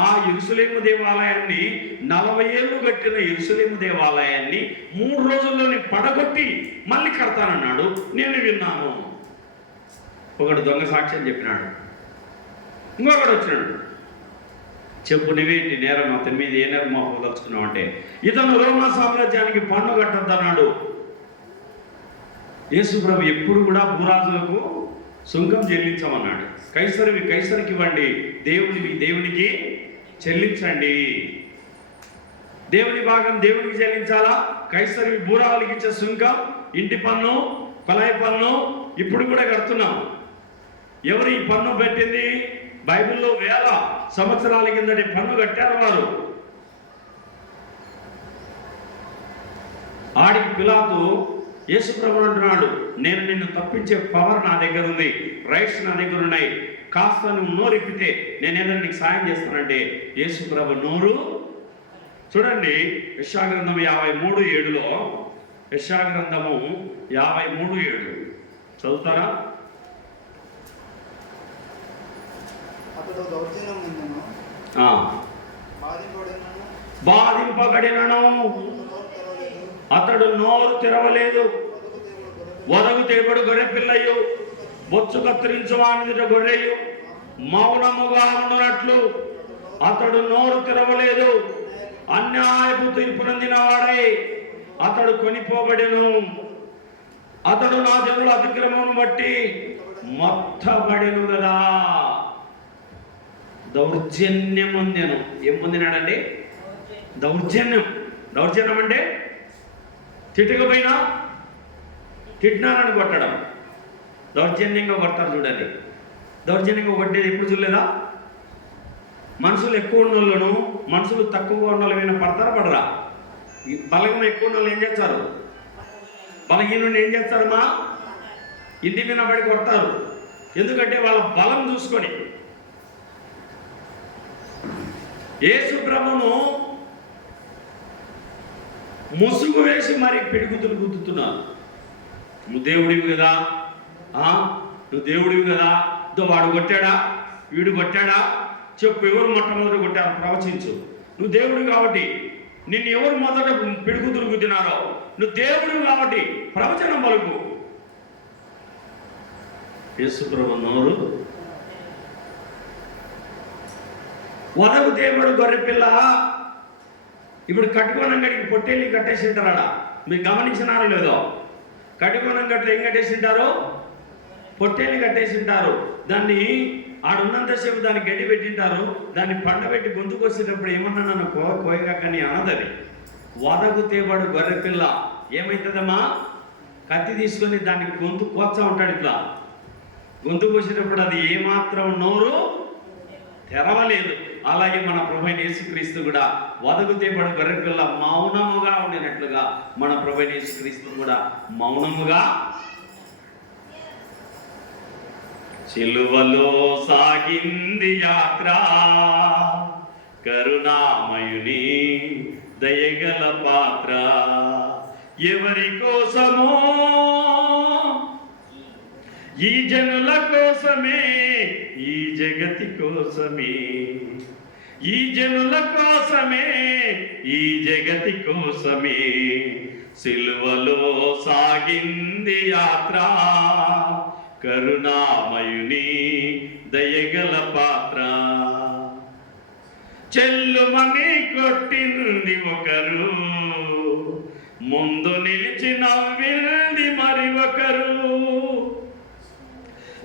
ఆ యెరూషలేము దేవాలయాన్ని 40 ఏళ్ళు కట్టిన యెరూషలేము దేవాలయాన్ని 3 రోజుల్లోనే పడగొట్టి మళ్ళీ కడతానన్నాడు. నేను విన్నాను. ఒకడు దొంగ సాక్ష్యం చెప్పినాడు, ఇంకొకడు వచ్చినాడు, చెప్పు నువ్వేంటి నేరం, అతని మీద ఏ నేరం మోపదలుచుకున్నావు అంటే, ఇతను రోమా సామ్రాజ్యానికి పన్ను కట్టొద్దన్నాడు. యేసు ప్రభు ఎప్పుడు కూడా భూరాజులకు సుంకం చెల్లించమన్నాడు. కైసరివి కైసరికి ఇవ్వండి, దేవునికి చెల్లించండి. దేవుని భాగం దేవునికి చెల్లించాలా? కైసరివి భూరాజులకి ఇచ్చే సుంకం, ఇంటి పన్ను, కొలాయి పన్ను ఇప్పుడు కూడా కడుతున్నాం. ఎవరు ఈ పన్ను పెట్టింది? బైబిల్లో 1000 సంవత్సరాల కిందటి పన్ను కట్టారు వారు. ఆడికి పిలాతు యేసు ప్రభువు అంటున్నాడు, నేను నిన్ను తప్పించే పవర్ నా దగ్గర ఉంది, రైట్స్ నా దగ్గర ఉన్నాయి, కాస్త నువ్వు నోరిప్పితే నేను ఏదైనా నీకు సాయం చేస్తానంటే యేసు ప్రభు నోరు చూడండి. యెషయా గ్రంథం 53:7లో, యెషయా గ్రంథము 53:7 చదువుతారా? బాధింపబడినను అతడు నోరు తెరవలేదు. వదగు తేబడు గొర్రె పిల్లయు, బొచ్చు కత్తిరించు వానిదిట గొర్రెయు మౌనముగా ఉన్నట్లు అతడు నోరు తెరవలేదు. అన్యాయపు తీర్పు నొందిన వాడై అతడు కొనిపోబడెను. అతడు నా జనుల అతిక్రమమును బట్టి మొత్తబడెను కదా. దౌర్జన్యం పొందాను. ఏం పొందినాడండి? దౌర్జన్యం. దౌర్జన్యం అంటే తిట్టకపోయినా తిట్టినారని కొట్టడం. దౌర్జన్యంగా కొడతారు చూడండి. దౌర్జన్యంగా కొట్టేది ఎప్పుడు చూడలేదా? మనుషులు ఎక్కువ ఉన్న వాళ్ళను మనుషులు తక్కువగా ఉన్న వాళ్ళ మీద పడతారా పడరా? బలగం ఎక్కువ ఉన్న వాళ్ళు ఏం చేస్తారు? బలహీనుని ఏం చేస్తారమ్మా? ఇంటి మీద పడి కొడతారు. ఎందుకంటే వాళ్ళ బలం చూసుకొని. యేసు ప్రభువును ముసుగు వేసి మరి పిడుగుతులు గుద్దుతున్నారు. నువ్వు దేవుడివి కదా, నువ్వు దేవుడివి కదా, వాడు కొట్టాడా వీడు కొట్టాడా చెప్పు, ఎవరు మొట్టమొదటి కొట్టారు? ప్రవచించు. నువ్వు దేవుడు కాబట్టి నిన్ను ఎవరు మొదట పిడుగుతులు గుద్దినారో, నువ్వు దేవుడు కాబట్టి ప్రవచనం పలుకు. యేసు ప్రభు నోరు వదకు దేవుడు గొర్రెపిల్ల. ఇప్పుడు కట్టుకోనం గడికి పొట్టేళ్ళి కట్టేసి ఉంటారా? మీరు గమనించినారో లేదో? కట్టుకోనం గట్లు ఏం కట్టేసి ఉంటారు? పొట్టేళ్ళి కట్టేసి ఉంటారు. దాన్ని ఆడున్నంతసేపు దాన్ని గడ్డి పెట్టింటారు. దాన్ని పండబెట్టి గొంతుకు వచ్చేటప్పుడు ఏమన్నా నన్ను కోయగాకని అనదది. వదకు తేవాడు గొర్రెపిల్ల ఏమవుతుందమ్మా? కత్తి తీసుకొని దాన్ని గొంతు కోస్తా ఉంటాడు. ఇట్లా గొంతుకు వచ్చేటప్పుడు అది ఏమాత్రం నోరు తెరవలేదు. అలాగే మన ప్రభువైన యేసుక్రీస్తు కూడా వదకుతేబడి గొర్రెపిల్ల మౌనముగా ఉండినట్లుగా మన ప్రభువైన యేసుక్రీస్తు కూడా మౌనముగా సిలువలో సాగింది యాత్ర, కరుణామయుని దయగల పాత్ర. ఎవరి కోసమో? ఈ జనుల కోసమే, ఈ జగతి కోసమే, ఈ జనుల కోసమే, ఈ జగతి కోసమే సిలువలో సాగింది యాత్ర, కరుణామయుని దయగల పాత్ర. చెల్లుమని కొట్టింది ఒకరు, ముందు నిలిచి నవ్వింది మరి ఒకరు.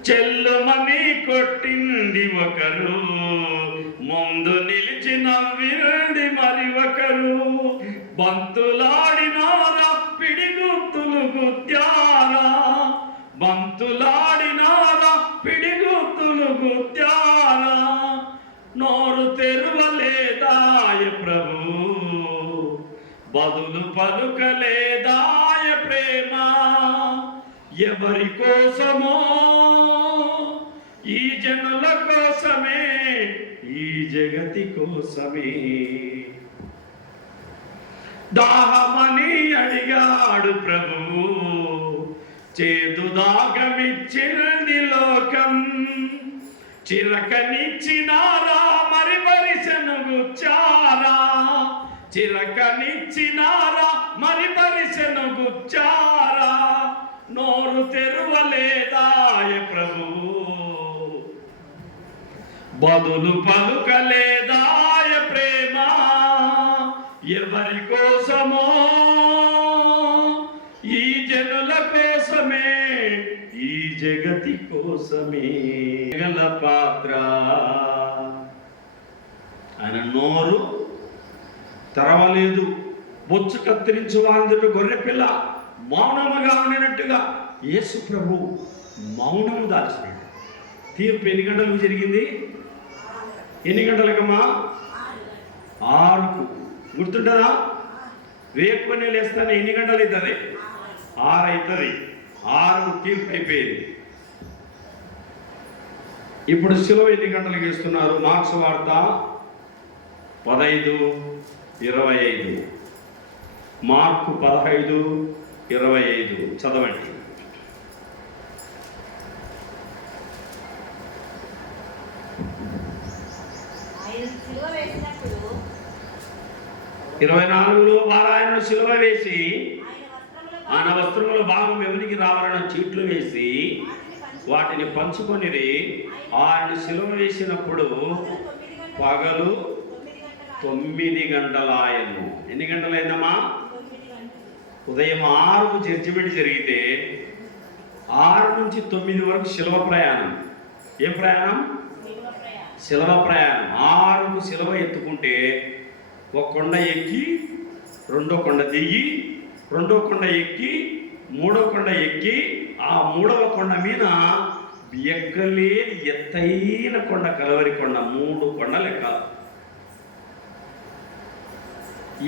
చెల్లుమని కొట్టింది ఒకరు, ముందు నిలిచి నవ్వింది మరి ఒకరు. బంతులాడినారా పిడిగుత్తులు గుద్దారా, బంతులాడినారా పిడిగుత్తులు గుద్దారా. నోరు తెరువలేదాయ ప్రభు, బదులు పలుకలేదాయ ప్రేమ. ఎవరి కోసమో? ఈ జనుల కోసమే, ఈ జగతి కోసమే. దాహమని అడిగాడు ప్రభువు, చేదు దాగమిచ్చింది లోకం. చిరకనిచ్చినారా మరి పరిసెను గుచ్చారా, చిరకనిచ్చినారా మరి పరిసెను గుచ్చారా. నోరు తెరువలేదాయ ప్రభువు, బదులు పలుకలేదాయ ప్రేమ. ఎవరి కోసమో? ఈ జనుల కోసమే, ఈ జగతి కోసమే గల పాత్ర. ఆయన నోరు తెరవలేదు. బొచ్చు కత్తిరించు వాందుడు గొర్రెపిల్ల మౌనముగా ఉండినట్టుగా యేసు ప్రభు మౌనము దాల్చినాడు. తీర్పు ఎన్ని గంటలకు జరిగింది? ఎన్ని గంటలకమ్మా? 6కు. గుర్తుంటుందా? వేకుని లేస్తానే ఎన్ని గంటలు అవుతుంది? 6 అవుతుంది. 6కు తీర్పు అయిపోయింది. ఇప్పుడు శిలువ ఎన్ని గంటలకు ఇస్తున్నారు? మార్క్స్ వార్త 15:25. మార్కు 15:25 చదవండి. ఆయన సిలువ వేసినప్పుడు 24లో వారు ఆయనను సిలువ వేసి ఆయన వస్త్రముల భాగం ఎవరికి రావాలని చీట్లు వేసి వాటిని పంచుకొనిరి. ఆయన సిలువ వేసినప్పుడు పగలు 9 గంటలాయను. ఎన్ని గంటలైందమ్మా? ఉదయం 6కు జడ్జిమెంట్ జరిగితే 6 నుంచి 9 వరకు శిలువ ప్రయాణం. ఏం ప్రయాణం? శిలవ ప్రయాణం. 6 శిలవ ఎత్తుకుంటే ఒక కొండ ఎక్కి, రెండో కొండ దిగి, రెండో కొండ ఎక్కి, మూడో కొండ ఎక్కి, ఆ 3వ కొండ మీద ఎక్కలేని ఎత్తైన కొండ కలవరి కొండ. 3 కొండలు ఎక్కాలి.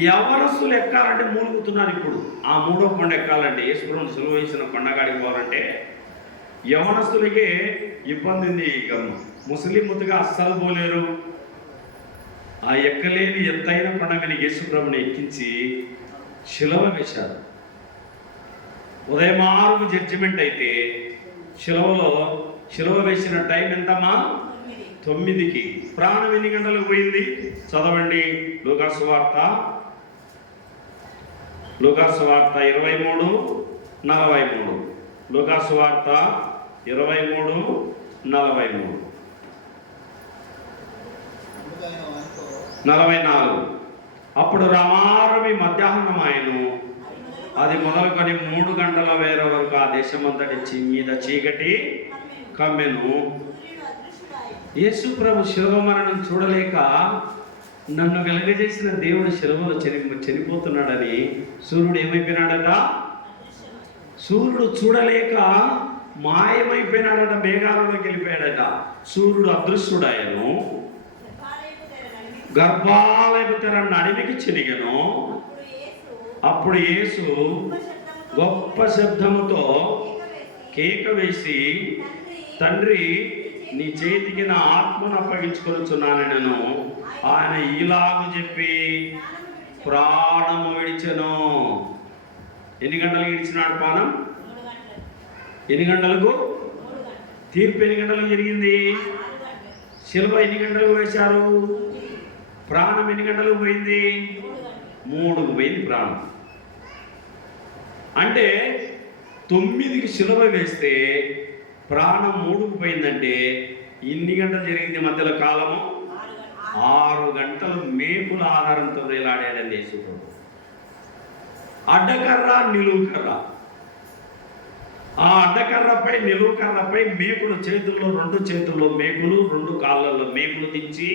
యవనస్తులు ఎక్కాలంటే మూలుగుతున్నారు ఇప్పుడు. ఆ 3వ కొండ ఎక్కాలంటే, యేసుప్రభువుని సిలువ వేసిన కొండగాడికి పోవాలంటే యవనస్తులకే ఇబ్బంది ఉంది. ఇక ముస్లింలుగా అస్సలు పోలేరు. ఆ ఎక్కలేని ఎత్తైన కొండ మీద యేసుప్రభుని ఎక్కించి శిలువ వేశారు. ఉదయం 6 జడ్జిమెంట్ అయితే శిలువ వేసిన టైం ఎంతమ్మా? 9కి. ప్రాణం ఎన్ని గంటలకు పోయింది? చదవండి. లూకాసు వార్త 23:43. లూకాసు వార్త 23:43, 44. అప్పుడు రమారమి మధ్యాహ్నం ఆయను, అది మొదలుకొని 3 గంటల వేర వరకు ఆ దేశమంతటి మీద చీకటి కమ్మెను. యేసు ప్రభు శిలువ మరణం చూడలేక, నన్ను వెలుగజేసిన దేవుడు శిలువలో చనిపోతున్నాడని సూర్యుడు ఏమైపోయినాడట? సూర్యుడు చూడలేక మాయమైపోయినాడట, మేఘాలలోకి వెళ్ళిపోయాడట. సూర్యుడు అదృశ్యుడాయను, గర్భాలయపు తెర నడిమికి చెరిగెను. అప్పుడు యేసు గొప్ప శబ్దముతో కేక వేసి, తండ్రి, నీ చేతికి నా ఆత్మను అప్పగించుకొనుచున్నానెను. ఆయన ఇలాగు చెప్పి ప్రాణము విడిచెను. ఎన్ని గంటలకు విడిచినాడు ప్రాణం? ఎన్ని గంటలకు? తీర్పు ఎన్ని గంటలకు జరిగింది? శిలువ ఎన్ని గంటలకు వేశారు? ప్రాణం ఎన్ని గంటలకు పోయింది? 3కు పోయింది ప్రాణం. అంటే 9కి శిలువ వేస్తే ప్రాణం 3కు పోయిందంటే ఇన్ని గంటలు జరిగింది మధ్యలో కాలము? 6 గంటలు మేకుల ఆధారంతో వేలాడాడండి యేసుప్రభు. అడ్డకర్ర, నిలువు కర్ర. ఆ అడ్డకర్రపై, నిలువు కర్రపై మేకులు, చేతుల్లో 2 చేతుల్లో మేకులు, 2 కాళ్ళల్లో మేకులు దించి,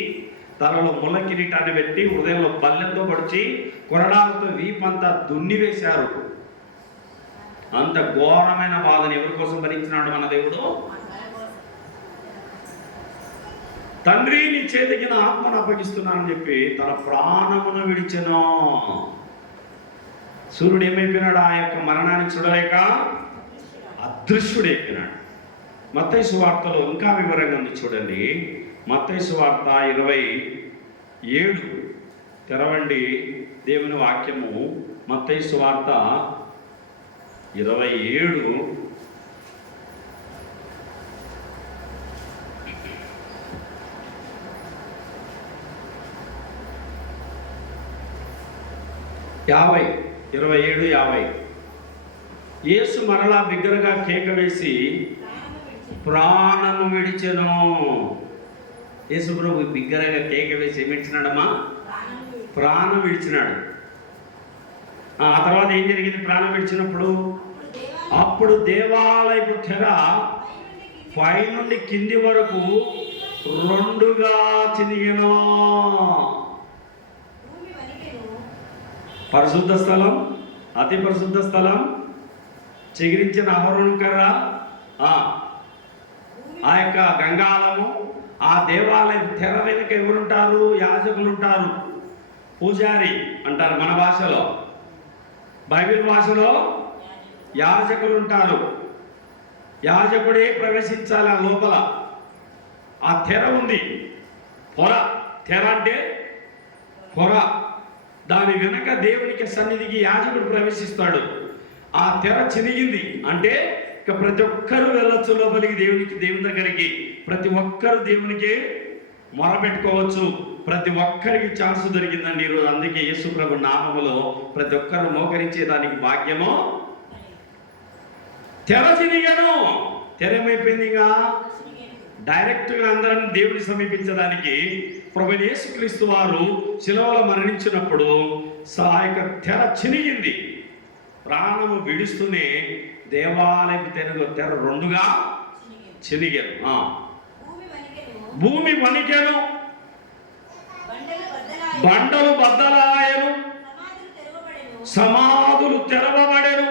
తలలో ముళ్ళ కిరీటాన్ని పెట్టి, హృదయంలో బల్లెంతో పొడిచి, కొరడాలతో వీపంతా దున్ని వేశారు. అంత ఘోరమైన బాధను ఎవరి కోసం భరించినాడు మన దేవుడు? తండ్రి, నీ చేతికి నా ఆత్మను అప్పగిస్తున్నానని చెప్పి తన ప్రాణమును విడిచెను. సూర్యుడు ఏమైపోయినాడు? ఆ యొక్క మరణాన్ని చూడలేక అదృశ్యుడైపోయినాడు. మత్తయి సువార్తలో ఇంకా వివరంగా ఉంది, చూడండి. మత్తయి సువార్త 27 తెరవండి దేవుని వాక్యము. మత్తయి సువార్త 27 27:50. యేసు మరలా బిగ్గరగా కేక వేసి ప్రాణము విడిచెను. యేసు ప్రభు బిగ్గరగా కేక వేసి ఏమిచ్చినాడమ్మా? ప్రాణం విడిచినాడు. ఆ తర్వాత ఏం జరిగింది? ప్రాణం విడిచినప్పుడు అప్పుడు దేవాలయపు తెర పైనుండి కింది వరకు 2గా చినిగెను. పరిశుద్ధ స్థలం, అతి పరిశుద్ధ స్థలం, చిగిరించిన అహరోను కర్ర, ఆ యొక్క గంగాళము, ఆ దేవాలయం తెర వెనుక ఎవరుంటారు? యాజకులు ఉంటారు. పూజారి అంటారు మన భాషలో. బైబిల్ భాషలో యాజకులు ఉంటారు. యాజకుడే ప్రవేశించాలి ఆ లోపల. ఆ తెర ఉంది, పొర. తెర అంటే పొర. దాని వెనక దేవునికి సన్నిధికి యాజకుడు ప్రవేశిస్తాడు. ఆ తెర చినిగింది అంటే ఇక ప్రతి ఒక్కరూ వెళ్ళొచ్చు లోపలికి, దేవుని దగ్గరికి. ప్రతి ఒక్కరు దేవునికి మొరపెట్టుకోవచ్చు. ప్రతి ఒక్కరికి ఛాన్స్ దొరికిందండి ఈరోజు. అందుకే యేసు ప్రభు నామములో ప్రతి ఒక్కరు మోకరించే దానికి భాగ్యము. తెర చినిగను. తెర ఏమైపోయింది? ఇంకా డైరెక్ట్గా అందరం దేవుని సమీపించడానికి ప్రభు యేసుక్రీస్తు వారు శిలువలో మరణించినప్పుడు ఆ యొక్క తెర చినిగింది. ప్రాణము విడుస్తూనే దేవాలయపు తెర 2గా చినిగాను. భూమి వణికెను, బండలు బద్దలాయెను, బండలు బద్దలాయను, సమాధులు తెరవబడెను, సమాధులు తెరవబడెను.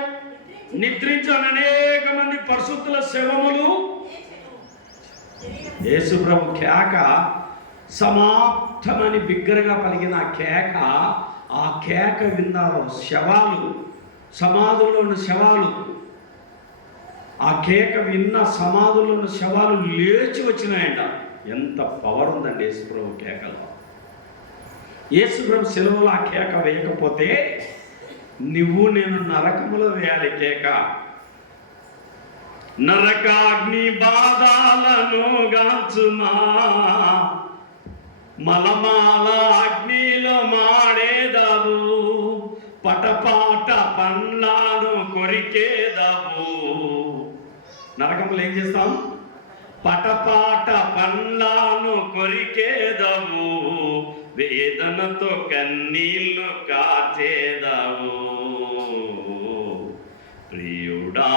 నిద్రించని అనేక మంది పరిశుద్ధుల శవములు. లేచెను. శరీరము యేసు ప్రభు కేక సమాప్తమని బిగ్గరగా పలికిన ఆ కేక విన్నారు శవాలు, సమాధుల్లో ఉన్న శవాలు. ఆ కేక విన్న సమాధుల్లో ఉన్న శవాలు లేచి వచ్చినాయంట. ఎంత పవర్ ఉందండి యేసుప్రభు కేకలో. యేసుప్రభు శిలువలో ఆ కేక వేయకపోతే నువ్వు నేను నరకములో వేయాలి కేక. నరకాగ్ని బాధాలను గాంచుమా, మలమాల అగ్నిలో మాడేదావు, పటపాట పండ్లను కొరికేదావు. నరకంలో ఏం చేస్తాం? పటపాట పండ్లను కొరికేదావు, వేదనతో కన్నీళ్లు కాచేదావు. ప్రియుడా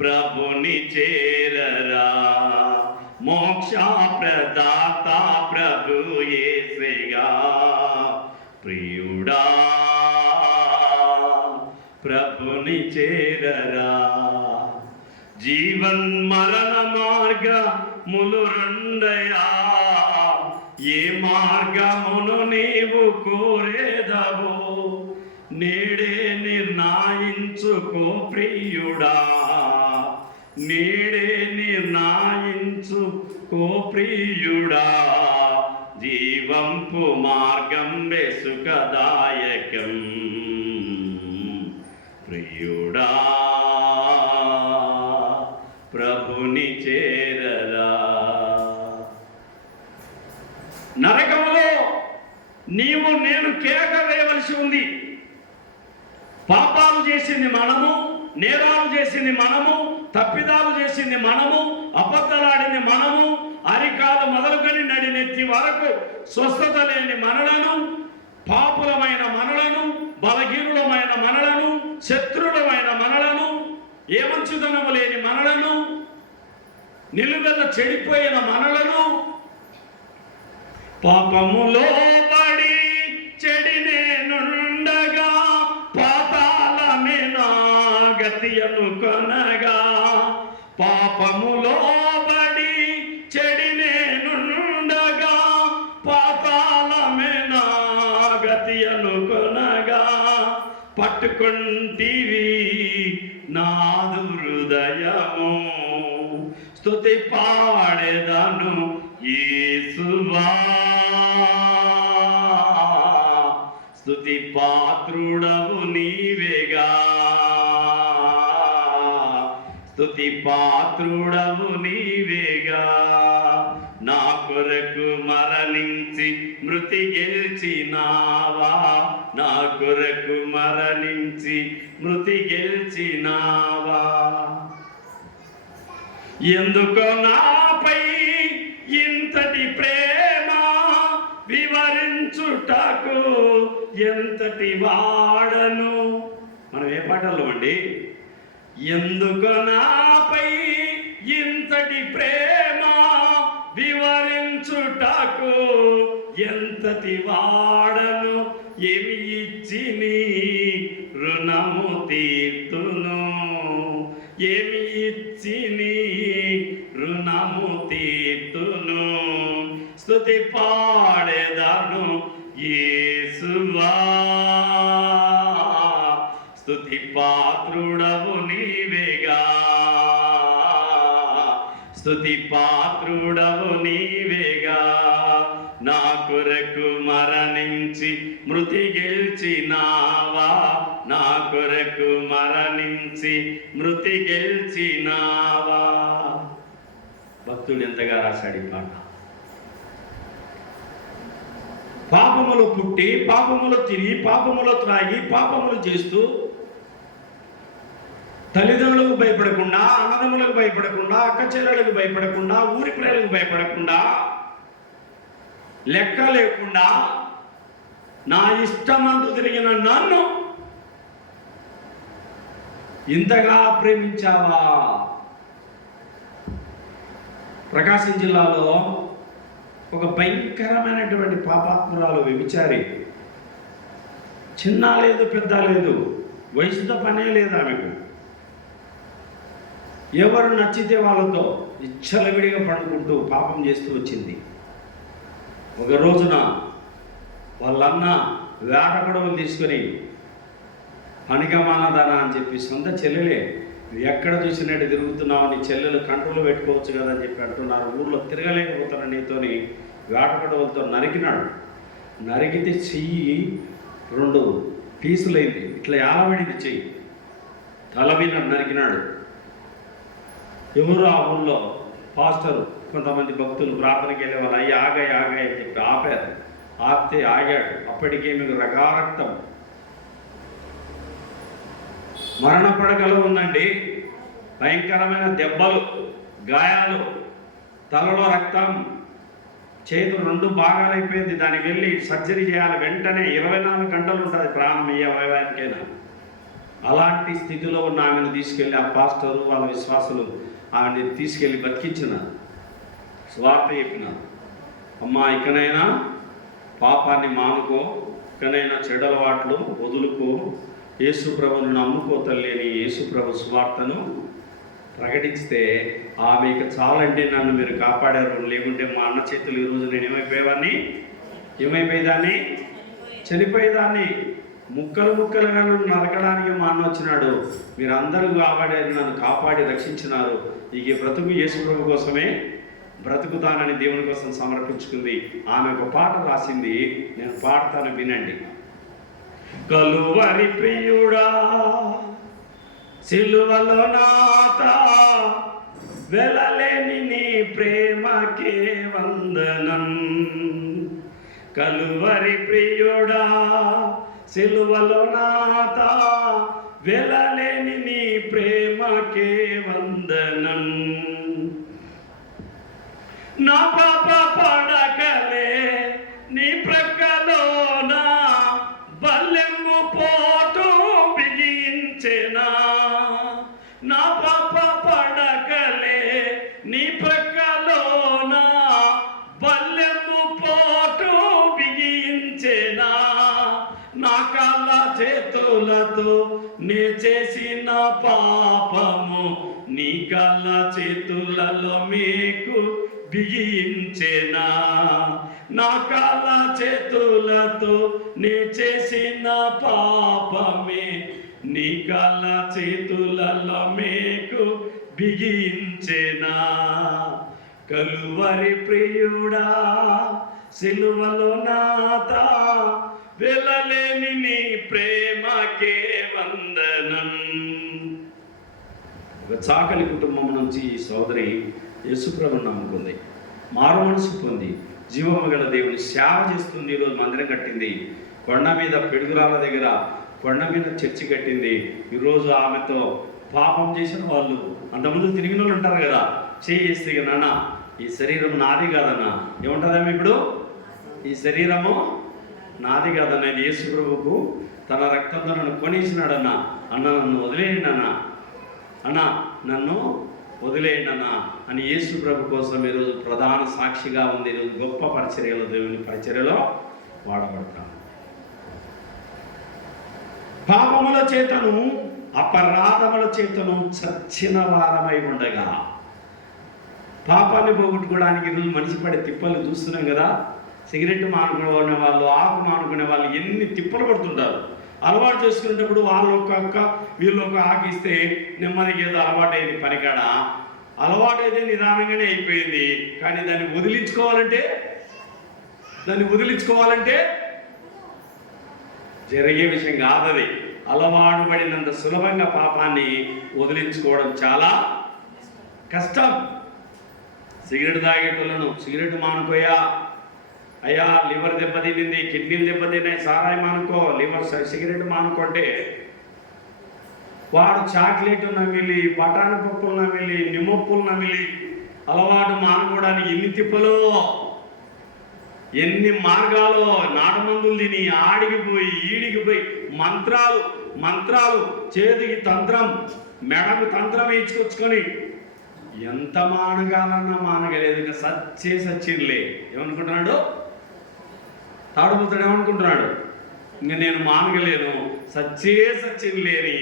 ప్రభుని చేరరా, మోక్ష ప్రదాత ప్రభు యేసయ్యా. ప్రియుడా ప్రభుని చేరరా, జీవన్ మరణ మార్గములు రెండయా, ఏ మార్గమును నీవు కోరేదవో నేడే నిర్ణయించుకో ప్రియుడా, నేడే నిర్ణయించుకో ప్రియుడా. జీవంపు మార్గం సుఖదాయకం ప్రియుడా, ప్రభుని చేరరా. నరకములో నీవు నేను కేక వేయవలసి ఉంది. పాపాలు చేసింది మనము, నేరాలు చేసింది మనము, తప్పిదాలు చేసింది మనము, అబద్ధలాడింది మనము, అరికాలు మొదలుకొని నడినెత్తి వరకు స్వస్థత లేని మనలను, పాపులమైన మనలను, బలహీనులమైన మనలను, శత్రువులమైన మనలను, ఏ మంచితనము లేని మనలను, నిలువెల్ల చెడిపోయిన మనలను, పాపములో పడి చెడినేనుండగా పాతాళమే నా గతి అనుకొనగా, పాపములో పడి చెడినేనుండగా పాతాళమే నా గతి అనుకొనగా, పట్టుకుంటివి నాదు హృదయము, స్తుతి పాడెదను యేసువా. స్తుతి పాత్రుడవు నీవేగా, స్తుతి పాత్రుడవు నీవేగా. నా కొరకు మరణించి మృతి గెలిచినావా, నా కొరకు మరణించి మృతి గెలిచినావా. ఎందుకో నాపై ఇంతటి ప్రేమ వివరించుటకు ఎంతటి వాడను. మనం ఏ పాటల్లో అండి? ఎందుకో నాపై ఇంతటి ప్రేమ వివరించుటకు ఎంతటి వాడను, ఏమి ఇచ్చి నీ రుణము తీర్తును, ఏమి ఇచ్చి నీ రుణము తీర్తును. స్తుతి పాడెదను యేసువా, స్తుతి పాత్రుడవు నీవేగా, స్తుతి పాత్రుడవు నీవేగా. నా కొరకు మరణించి మృతి గెలిచినావా, నా కొరకు మరణించి మృతి గెలిచినావా. భక్తుడు ఎంతగా రాశాడు ఈ పాట. పాపములో పుట్టి, పాపములో తిరిగి, పాపములో త్రాగి, పాపములు చేస్తూ తల్లిదండ్రులకు భయపడకుండా, అన్నదమ్ములకు భయపడకుండా, అక్కచెల్లెలకు భయపడకుండా, ఊరి ప్రజలకు భయపడకుండా, లెక్క లేకుండా నా ఇష్టమంటూ తిరిగిన నన్ను ఇంతగా ప్రేమించావా? ప్రకాశం జిల్లాలో ఒక భయంకరమైనటువంటి పాపాత్మురాలు వ్యభిచారి. చిన్న లేదు పెద్ద లేదు, వయసుతో పనే లేదు ఆమెకు. ఎవరు నచ్చితే వాళ్ళతో ఇచ్చలవిడిగా పండుకుంటూ పాపం చేస్తూ వచ్చింది. ఒక రోజున వాళ్ళన్న వేట గొడవలు తీసుకొని పనికమానదానా అని చెప్పి సొంత చెల్లెలే ఎక్కడ చూసినట్టు తిరుగుతున్నావు, నీ చెల్లెలు కంట్రోల్ పెట్టుకోవచ్చు కదా అని చెప్పి అంటున్నారు. ఊళ్ళో తిరగలేకపోతాను నీతోని వేట గొడవలతో నరికినాడు. నరికితే చెయ్యి 2 పీసులైంది, ఇట్లా యాలబడింది చెయ్యి, తల మీద నరికినాడు. ఎవరు ఆ ఊళ్ళో పాస్టరు కొంతమంది భక్తులు ప్రార్థనకి వెళ్ళే వాళ్ళు అయ్యి ఆగాయి అని చెప్పి ఆపారు. ఆపితే ఆగాడు. అప్పటికే మీకు రకారక్తం మరణ పడకలో ఉందండి. భయంకరమైన దెబ్బలు, గాయాలు, తలలో రక్తం, చేతులు 2 భాగాలైపోయింది. దానికి వెళ్ళి సర్జరీ చేయాలి వెంటనే. 24 గంటలు ఉంటుంది ప్రాణం ఏ అవయవానికైనా. అలాంటి స్థితిలో ఉన్న ఆమెను తీసుకెళ్ళి ఆ పాస్టరు వాళ్ళ విశ్వాసులు ఆమెని తీసుకెళ్ళి బతికించిన స్వార్థ చెప్పిన, అమ్మా ఇకనైనా పాపాన్ని మానుకో, ఇకనైనా చెడు అలవాట్లు వదులుకో, యేసు ప్రభువును నమ్ముకో తల్లి అని యేసు ప్రభు స్వార్థను ప్రకటిస్తే ఆమె ఇక చాలండి నన్ను మీరు కాపాడారు, లేకుంటే మా అన్న చేతులు ఈరోజు నేను ఏమైపోయేదాన్ని చనిపోయేదాన్ని, ముక్కలుగా నన్ను నరకడానికి మా అన్న వచ్చినాడు, మీరు అందరూ కాపాడారు, నన్ను కాపాడి రక్షించినారు, ఇక బ్రతుకు యేసు ప్రభు కోసమే బ్రతుకుతానని దేవుని కోసం సమర్పించుకుంది. ఆమె ఒక పాట రాసింది, నేను పాడతాను వినండి. కలువరి ప్రియుడా సిలువలో నాత వెలలేని నీ ప్రేమకే వందనం. కలువరి ప్రియుడా సిలువలో నాత వెలలేని నీ ప్రేమకే వందనం. నా పాప పడకలే నీ ప్రక్కలోన బల్లెమ్ము పోటు బిగించెనా. నా పాప పడకలే నీ ప్రక్కలోన బల్లెమ్ము పోటు బిగించెనా. నా కాళ్ళ చేతులతో నే చేసిన పాపము నీ కాళ్ళ చేతులలో మీకు బిగించెనా. నా కాళ్ళ చేతులతో నే చేసిన పాపమే నీ కాళ్ళ చేతులలో మీకు బిగించెనా. కలువరి ప్రియుడా సిలువలో నాత వెలలేని నీ ప్రేమకే వందనం. ఒక చాకలి కుటుంబం నుంచి ఈ సోదరి యేసుప్రభుని నమ్ముకుంది, మారు మనసు పొంది జీవము గల దేవుని సేవ చేస్తుంది. ఈరోజు మందిరం కట్టింది, కొండ మీద పిడుగురాల దగ్గర కొండ మీద చర్చి కట్టింది. ఈరోజు ఆమెతో పాపం చేసిన వాళ్ళు, అంతకుముందు తిరిగిన వాళ్ళు ఉంటారు కదా, చేస్తే నాన్న ఈ శరీరం నాది కాదన్నా, ఏముంటుందేమో ఇప్పుడు ఈ శరీరము నాది కాదన్న, యేసు ప్రభువుకు తన రక్తంతో నన్ను కొనేసినాడన్న, అన్న నన్ను వదిలేయండి అన్న నన్ను వదిలేయండి అన్న అని యేసు ప్రభు కోసం ఈరోజు ప్రధాన సాక్షిగా ఉంది. ఈరోజు గొప్ప పరిచర్యలో దేవుని పరిచర్యలో వాడబడతాం. పాపముల చేతను అపరాధముల చేతను చచ్చిన వారమై ఉండగా, పాపాన్ని పోగొట్టుకోవడానికి ఈరోజు మనిషి పడే తిప్పలు చూస్తున్నాం కదా. సిగరెట్ మానుకునే వాళ్ళు, ఆకు మానుకునే వాళ్ళు ఎన్ని తిప్పలు పడుతుంటారు. అలవాటు చేసుకునేటప్పుడు వాళ్ళు ఒక వీళ్ళు ఒక ఆకిస్తే నెమ్మదికి ఏదో అలవాటు అయింది, పనికాడ అలవాటు అయితే నిదానంగానే అయిపోయింది. కానీ దాన్ని వదిలించుకోవాలంటే జరిగే విషయం కాదది. అలవాటు పడినంత సులభంగా పాపాన్ని వదిలించుకోవడం చాలా కష్టం. సిగరెట్ తాగేటోళ్ళను సిగరెట్ మానుకోయా, అయ్యా లివర్ దెబ్బతింది, కిడ్నీలు దెబ్బతిన్నాయి, సారాయి మానుకో, సిగరెట్ మానుకోంటే వాడు చాక్లెట్ నమిలి, బఠానీ పప్పులు నమిలి, నిమ్మప్పులు నమిలి అలవాటు మానుకోవడానికి ఎన్ని తిప్పలు, ఎన్ని మార్గాలు, నాటమందులు తిని ఆడికిపోయి ఈడికిపోయి మంత్రాలు చేతికి తంత్రం, మెడకు తంత్రం ఇచ్చుకొచ్చుకొని ఎంత మానగాలన్నా మానగలేదు, ఇంకా సచ్చిందిలే. ఏమనుకుంటున్నాడు? తాడుపోతాడు. ఏమనుకుంటున్నాడు? ఇంకా నేను మానగలేను, సచ్చింది అని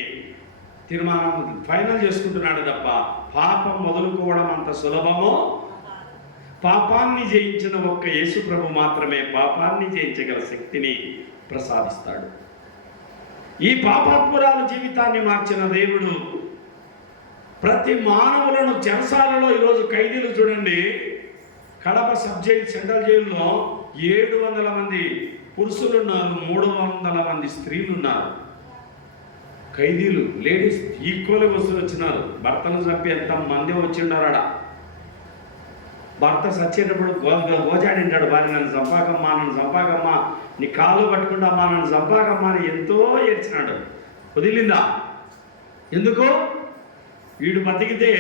తీర్మానం ఫైనల్ చేసుకుంటున్నాడు తప్ప పాపం మొదలుకోవడం అంత సులభమో. పాపాన్ని జయించిన ఒక్క యేసు ప్రభు మాత్రమే పాపాన్ని జయించగల శక్తిని ప్రసాదిస్తాడు. ఈ పాపాత్మురాలు జీవితాన్ని మార్చిన దేవుడు ప్రతి మానవులను చెరసాలలో ఈరోజు ఖైదీలు చూడండి, కడప సబ్ జైలు సెంట్రల్ జైలులో 700 మంది పురుషులు ఉన్నారు, 300 మంది స్త్రీలు ఉన్నారు. ఖైదీలు లేడీస్ ఈక్వల్గా వచ్చినారు. భర్తను చంపి ఎంత మంది వచ్చిండారాడ. భర్త చచ్చేటప్పుడు గోజాడింటాడు, భార్య నన్ను చంపాకమ్మా, నన్ను చంపాకమ్మా, నీ కాలు పట్టుకుంటామా, నన్ను చంపాకమ్మా అని ఎంతో ఏడ్చినాడు. వదిలిందా? ఎందుకు? వీడు బతికితే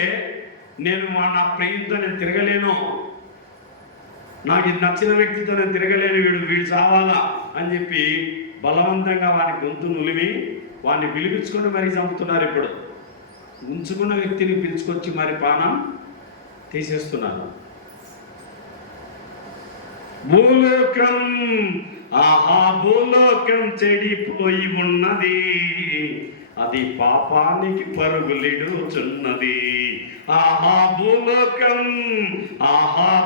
నేను నా ప్రేమతో నేను తిరగలేను, నాకు ఇది నచ్చిన వ్యక్తితో నేను తిరగలేను, వీడు చావాలా అని చెప్పి బలవంతంగా వాని గొంతు నులిమి వాడిని పిలిపించుకొని మరీ చంపుతున్నారు. ఇప్పుడు ఉంచుకున్న వ్యక్తిని పిలుచుకొచ్చి మరి ప్రాణం తీసేస్తున్నారు. భూలోకం భూలోకం చెడిపోయి ఉన్నది, అది పాపానికి పరుగులిడుచున్నది.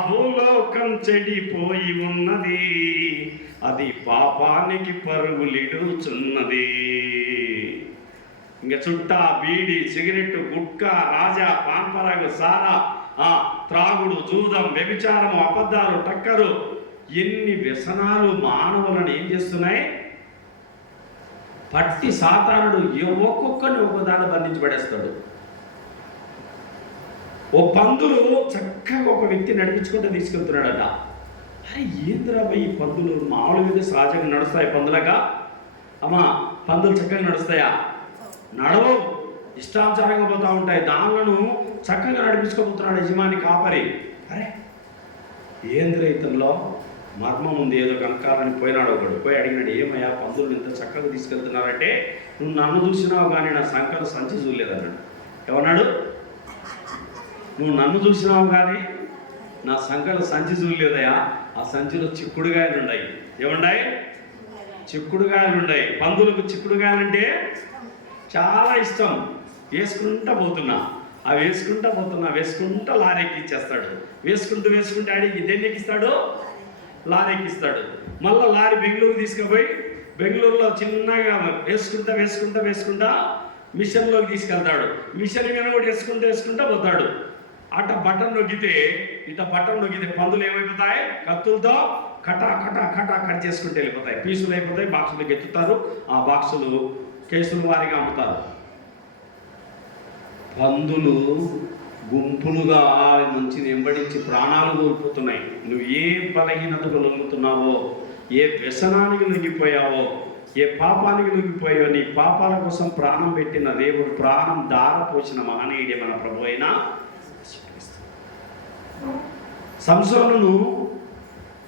భూలోకం చెడిపోయి ఉన్నది, అది పాపానికి పరుగులిడుచున్నది. ఇంకా చుట్టా, బీడి, సిగరెట్, గుట్కా, రాజా, పాంపరాగు, సారా, త్రాగుడు, జూదం, వ్యభిచారము, అబద్ధాలు, టక్కరు, ఎన్ని వ్యసనాలు మానవులను ఏం చేస్తున్నాయి? పట్టి సాతానుడు ఒక్కొక్కరిని ఒక్కొక్కదాన్ని బంధించి పడేస్తాడు. ఓ పందులు చక్కగా ఒక వ్యక్తి నడిపించుకుంటూ తీసుకెళ్తున్నాడట. అరే ఏంద్రా ఈ పందులు మామూలుగా సహజంగా నడుస్తాయి పందులుగా? అమ్మా, పందులు చక్కగా నడుస్తాయా? నడవవు, ఇష్టానుసారంగా పోతూ ఉంటాయి. దానిలను చక్కగా నడిపించుకోబోతున్నాడు యజమాని, కాపరి. అరే ఏంద్రా ఇతనిలో మర్మం ఉంది, ఏదో కనకాలని పోయినాడు. ఒకడు పోయి అడిగినాడు, ఏమయ్యా పందులు ఇంత చక్కగా తీసుకెళ్తున్నారంటే, నువ్వు నన్ను చూసినావు కానీ నా సంకల సంచి చూడలేదన్నాడు. ఏమన్నాడు? నువ్వు నన్ను చూసినావు కానీ నా సంకల సంచి చూడలేదయా. ఆ సంచిలో చిక్కుడుగాయలు ఉన్నాయి. ఏమున్నాయి? చిక్కుడుగాయలు ఉన్నాయి. పందులకు చిక్కుడుగాయలంటే చాలా ఇష్టం. వేసుకుంటా పోతున్నా వేసుకుంటా లారీకి ఇచ్చేస్తాడు. వేసుకుంటే అడిగి దేన్ని ఎక్కిస్తాడు? లారీ ఎక్కిస్తాడు. మళ్ళీ లారీ బెంగళూరు తీసుకుపోయి బెంగళూరులో చిన్నగా వేసుకుంటా మిషన్లోకి తీసుకెళ్తాడు. మిషన్ మీద కూడా వేసుకుంటా పోతాడు. అట్ట బటన్ నొక్కితే పందులు ఏమైపోతాయి? కత్తులతో కటా కట్ చేసుకుంటూ వెళ్ళిపోతాయి. పీసులు అయిపోతాయి, బాక్సులకు ఎత్తుతారు. ఆ బాక్సులు కేసుల వారిగా అమ్ముతారు. పందులు గుంపులుగా నుంచి వెంబడించి ప్రాణాలు కోల్పోతున్నాయి. నువ్వు ఏ బలహీనతకు లొంగుతున్నావో, ఏ వ్యసనానికి లొంగిపోయావో, ఏ పాపానికి లొంగిపోయావో, నీ పాపాల కోసం ప్రాణం పెట్టిన దేవుడు, ప్రాణం దార పోసిన మహనీయుడే మన ప్రభు అయిన సంసోను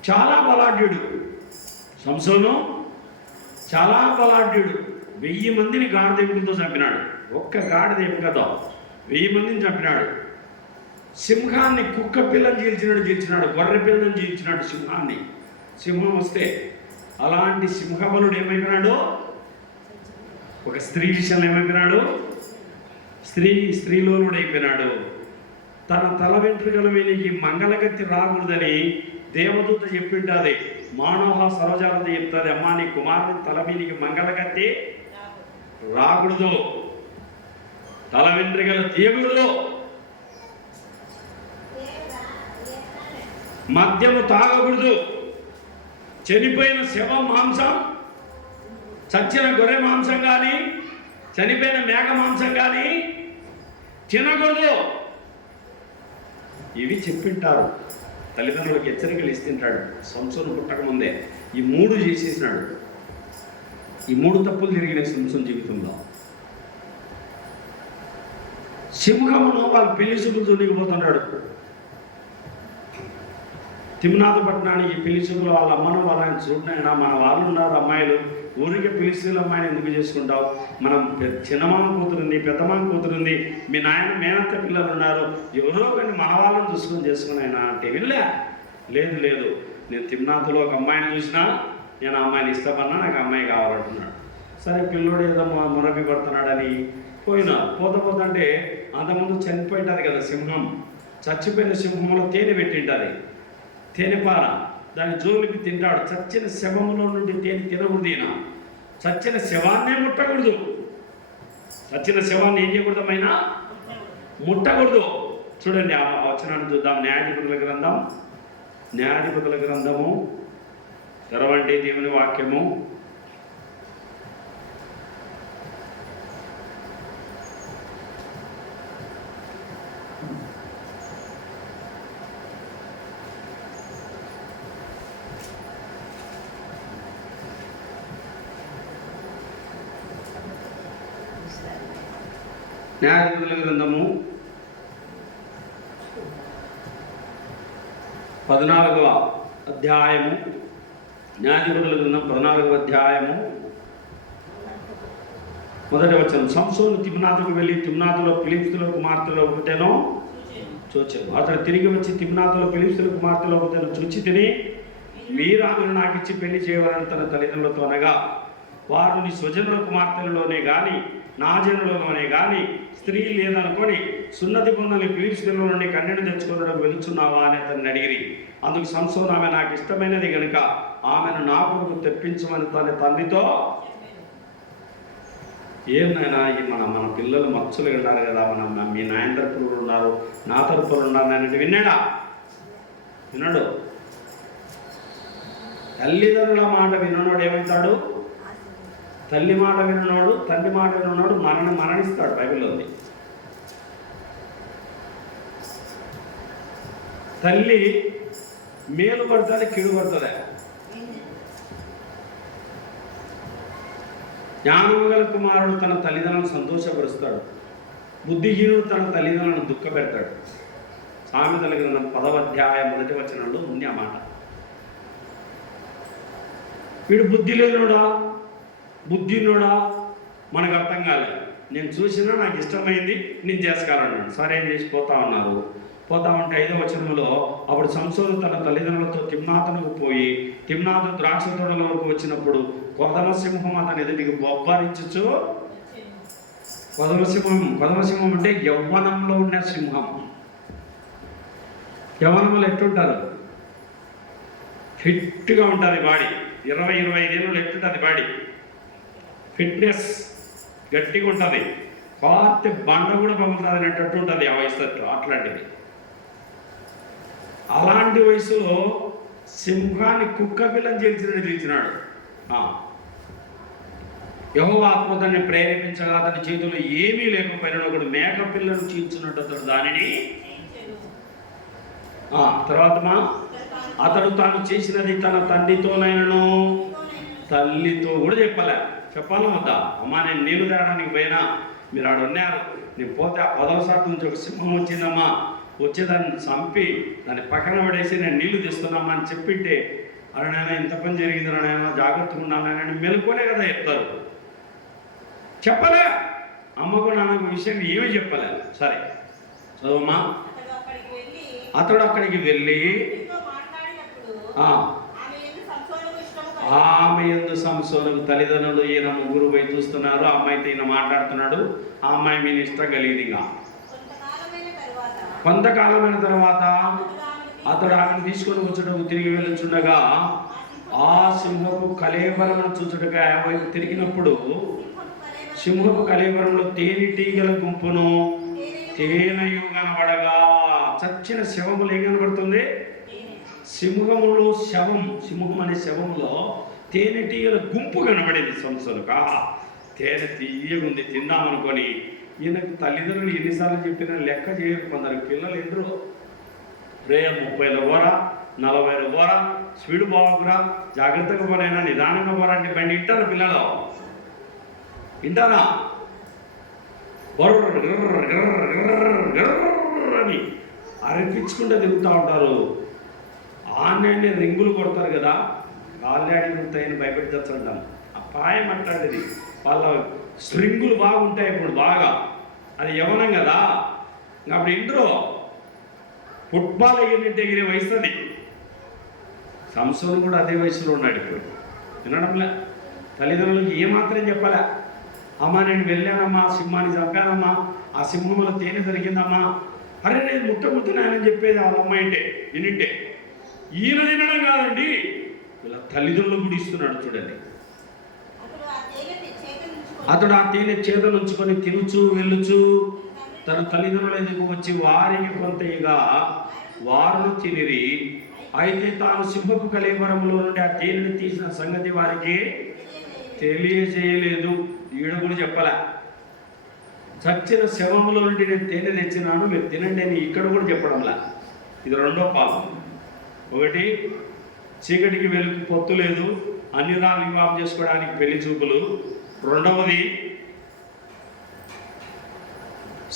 చాలా బలాఢ్యుడు. 1000 మందిని గాడిదెములతో చంపినాడు. ఒక్క గాడిదెము కదా 1000 మందిని చంపినాడు. సింహాన్ని కుక్క పిల్లని చీల్చినాడు. గొర్రె పిల్లని చీల్చినాడు సింహాన్ని. సింహం వస్తే అలాంటి సింహబలుడు ఏమైపోయినాడు? ఒక స్త్రీ విషయంలో ఏమైపోయినాడు? స్త్రీలోనుడు అయిపోయినాడు. తన తల వెంట్రుకల మీదకి మంగళగత్తి రాకూడదని దేవదూత చెప్పింటాది. మానవ సరోజాలతో చెప్తుంది, అమ్మా నీ కుమారుని తల మీదకి మంగళగత్తి రాకూడదు, తల వెంట్రుకలు తీయకూడదు, మద్యము తాగకూడదు, చనిపోయిన శవం మాంసం, చచ్చిన గొర్రె మాంసం కానీ చనిపోయిన మేక మాంసం కానీ తినకూడదు. ఇవి చెప్పింటారు. తల్లిదండ్రులకు హెచ్చరికలు ఇస్తుంటాడు. సంసోను పుట్టకముందే ఈ 3 చేసేసినాడు. ఈ 3 తప్పులు జరిగినాయి సంసోను జీవితంలో. సింహమును వాళ్ళ పెళ్లి చూపులు చూడకపోతున్నాడు. తిమ్నాథ పట్టణానికి పిలిచుకులు వాళ్ళ అమ్మను వాళ్ళని చూడనైనా మన వాళ్ళు ఉన్నారు అమ్మాయిలు, ఊరికి పిలిచుకుల అమ్మాయిని ఎందుకు చేసుకుంటావు? మనం చిన్నమామ కూతురుంది, పెద్దమామ కూతురుంది, మీ నాయన మేనత్త పిల్లలు ఉన్నారు, ఎవరో కానీ మన వాళ్ళని చూసుకొని చేసుకునైనా అంటే లేదు లేదు, నేను తిమ్నాథలో ఒక అమ్మాయిని చూసినా నేను ఆ అమ్మాయిని ఇష్టపడినా, నాకు అమ్మాయి కావాలంటున్నాడు. సరే పిల్లోడు ఏదో మురపి పడుతున్నాడని పోతుంటే అంతకుముందు చనిపోయింటుంది కదా సింహం, చచ్చిపోయిన సింహంలో తేనె పెట్టింటుంది, తేనెపార, దాని జోలికి తింటాడు. చచ్చిన శవంలో నుండి తేనె తినకూడదు, ఈయన చచ్చిన శవాన్నే ముట్టకూడదు. చచ్చిన శవాన్ని ఏం చేయకూడదు, అయినా ముట్టకూడదు. చూడండి ఆ వచనాన్ని చూద్దాం. న్యాయాధిపతుల గ్రంథము తెరవండి, దేవుని వాక్యము. న్యాయాధిపతుల గ్రంథము 14వ అధ్యాయము. న్యాయాధిపతుల గ్రంథం 14వ అధ్యాయము 1వ వచనం. సంసోను తిమ్నాతుకు వెళ్ళి తిమ్నాతులో ఫిలిష్తీయుల కుమార్తెలో ఒకటేనో చూచాను. అతడు తిరిగి వచ్చి తిమ్నాతులో ఫిలిష్తీయుల కుమార్తెలో ఒకటేనో చూచి తిని, మీరు ఆమెను నాకు ఇచ్చి పెళ్లి చేయవాలని తన తల్లిదండ్రులతో అనగా, వారు నీ స్వజనుల కుమార్తెలలోనే కానీ నా జనులలోనే కానీ స్త్రీ లేదనుకొని సున్నతి పొందని ఫిలిష్తీయుల నుండి కన్యను తెచ్చుకోవడం వెలుచున్నావా అని అతన్ని అడిగిరి. అందుకు సంసోను, ఆమె నాకు ఇష్టమైనది కనుక ఆమెను నా కొరకు తెప్పించమని తన తండ్రితో. ఏమైనా మన పిల్లలు మచ్చులు ఉన్నారు కదా, మీ నాయన తరపులు ఉన్నారు, నా తరపులు ఉన్నారు అన్నట్టు విన్నాడు. తల్లిదండ్రుల మాట విన్నోడు ఏమవుతాడు? తల్లి మాట విన్నోడు, తండ్రి మాట విన్నోడు మరణిస్తాడు. బైబిల్లో ఉంది. తల్లి మేలు పడుతుంది, కీడు పడుతుంది. జ్ఞానము గల కుమారుడు తన తల్లిదండ్రులను సంతోషపరుస్తాడు, బుద్ధిహీనుడు తన తల్లిదండ్రులను దుఃఖపెడతాడు. సామెతల గ్రంథం 10వ అధ్యాయం 1వ వచనంలో ఉంది ఆ మాట. వీడు బుద్ధి లేనుడా, బుద్ధినుడా మనకు అర్థం కాలేదు. నేను చూసినా నాకు ఇష్టమైంది నేను చేసుకోవాలన్నాడు. సరే ఏం చేసి పోతా ఉంటే 5వ వచనంలో, అప్పుడు సంసోను తన తల్లిదండ్రులతో తిమ్నాతునకు పోయి తిమ్నాతు ద్రాక్ష తోటల వరకు వచ్చినప్పుడు కొదమ సింహం అతని ఎదుటికి బొబ్బరించు. కొదమ సింహం అంటే యవ్వనంలో ఉన్న సింహం. యవ్వనంలో ఎట్టుంటారు? ఫిట్గా ఉంటుంది బాడీ. 20-25 ఏళ్ళు ఎట్టుంటుంది బాడీ, ఫిట్నెస్ గట్టిగా ఉంటుంది. కార్తె బండ కూడా పగులుతుంది అనేటట్టు ఉంటుంది ఆ వయసు. అట్లాంటిది. అలాంటి వయసులో సింహాన్ని కుక్క పిల్లని చేర్చినాడు. యెహోవా ఆత్మ అతన్ని ప్రేరేపించగా అతని చేతుల్లో ఏమీ లేకపోయినా ఒకడు మేక పిల్లను చీల్చినట్టు అతడు దానిని. తర్వాత అతడు తాను చేసినది తన తండ్రితోనైనను తల్లితో కూడా చెప్పాలి వద్దా? అమ్మా నేను నీళ్ళు తేడానికి పోయినా, మీరు ఆడ ఉన్నారు, నేను పోతే ఆ 10వ శాతం నుంచి ఒక సింహం వచ్చిందమ్మా, వచ్చేదాన్ని చంపి దాన్ని పక్కన పడేసి నేను నీళ్లు తీస్తున్నామా అని చెప్పింటే, అరే నాయన ఇంత పని జరిగింది నాయన, జాగ్రత్తగా ఉండాలని మెలుకోనే కదా చెప్తారు. చెప్పలే అమ్మకు నాన్నకు విషయం ఏమీ చెప్పలే. సరే చదువమ్మా. అతడు అక్కడికి వెళ్ళి ఆమె యందు సంసోనుకు తల్లిదండ్రులు ఈయన ముగ్గురు పోయి చూస్తున్నారు. ఆ అమ్మాయితో ఈయన మాట్లాడుతున్నాడు. ఆ అమ్మాయి మీద ఇష్టం కలిగింది. ఇంకా కొంతకాలమైన తర్వాత అతడు ఆమెను తీసుకొని వచ్చుటకు తిరిగి వెళ్ళుచుండగా ఆ సింహపు కళేబరమును చూచుటగా వైపు తిరిగినప్పుడు సింహపు కళేబరంలో తేనెటీగల గుంపును తేనెయు కనబడగా, చచ్చిన శవములు ఏం కనబడుతుంది? సింహం అనే శవంలో తేనెటీగల గుంపు కనబడేది సంసోనుకు. తేనె తీయగుంది, తిందామనుకొని. ఈయనకు తల్లిదండ్రులు ఎన్నిసార్లు చెప్పినా లెక్క చేయరు. కొందరు పిల్లలు ఎందరో 30 ఓరా 40 ఓరా స్పీడ్ బాగురా, జాగ్రత్తగా పోనైనా నిదానంగా పోరా అంటే బండి వింటారు పిల్లలు. వింటారా? అని అరిపించుకుంటూ తిరుగుతూ ఉంటారు. ఆన్లైన్లో రింగులు కొడతారు కదా, ఆల్రెడీ ఉంటాయని భయపెట్టచ్చుంటాం. ఆ పాయం అట్లాంటిది, వాళ్ళ స్ట్రింగులు బాగుంటాయి ఇప్పుడు బాగా, అది యవనం కదా. అప్పుడు ఇంట్లో ఫుట్బాల్ అయ్యిందంటే ఎగిరే వయసు అది. సంసోను కూడా అదే వయసులో ఉన్నాడు ఇప్పుడు. వినడంలే, తల్లిదండ్రులకి ఏమాత్రం చెప్పలే. అమ్మ నేను వెళ్ళానమ్మా, సింహాన్ని చంపానమ్మా, ఆ సింహంలో తేనె దొరికిందమ్మా, అరే నేను ముట్టముట్టున్నానని చెప్పేది వాళ్ళ అమ్మాయి అంటే వినింటే. ఈయన తినడం కాదండి, ఇలా తల్లిదండ్రులు కూడా ఇస్తున్నాడు చూడండి. అతడు ఆ తేనె చేతులు ఉంచుకొని తినుచు వెళ్ళుచు తన తల్లిదండ్రుల ఎదుగు వచ్చి వారికి కొంతగా వారు తినిరి. అయితే తాను సింహపు కళేబరములో నుండి ఆ తేనెని తీసిన సంగతి వారికి తెలియజేయలేదు. ఈడ కూడా చెప్పలే. చచ్చిన శవంలో నుండి నేను తేనె తెచ్చినాను, మీరు తినండి అని ఇక్కడ కూడా చెప్పడంలా. ఇది రెండో పాపం. ఒకటి, చీకటికి వెలుగు పొత్తు లేదు, అన్ని రాళ్ళు వివాహం చేసుకోవడానికి పెళ్లి చూపులు. రెండవది,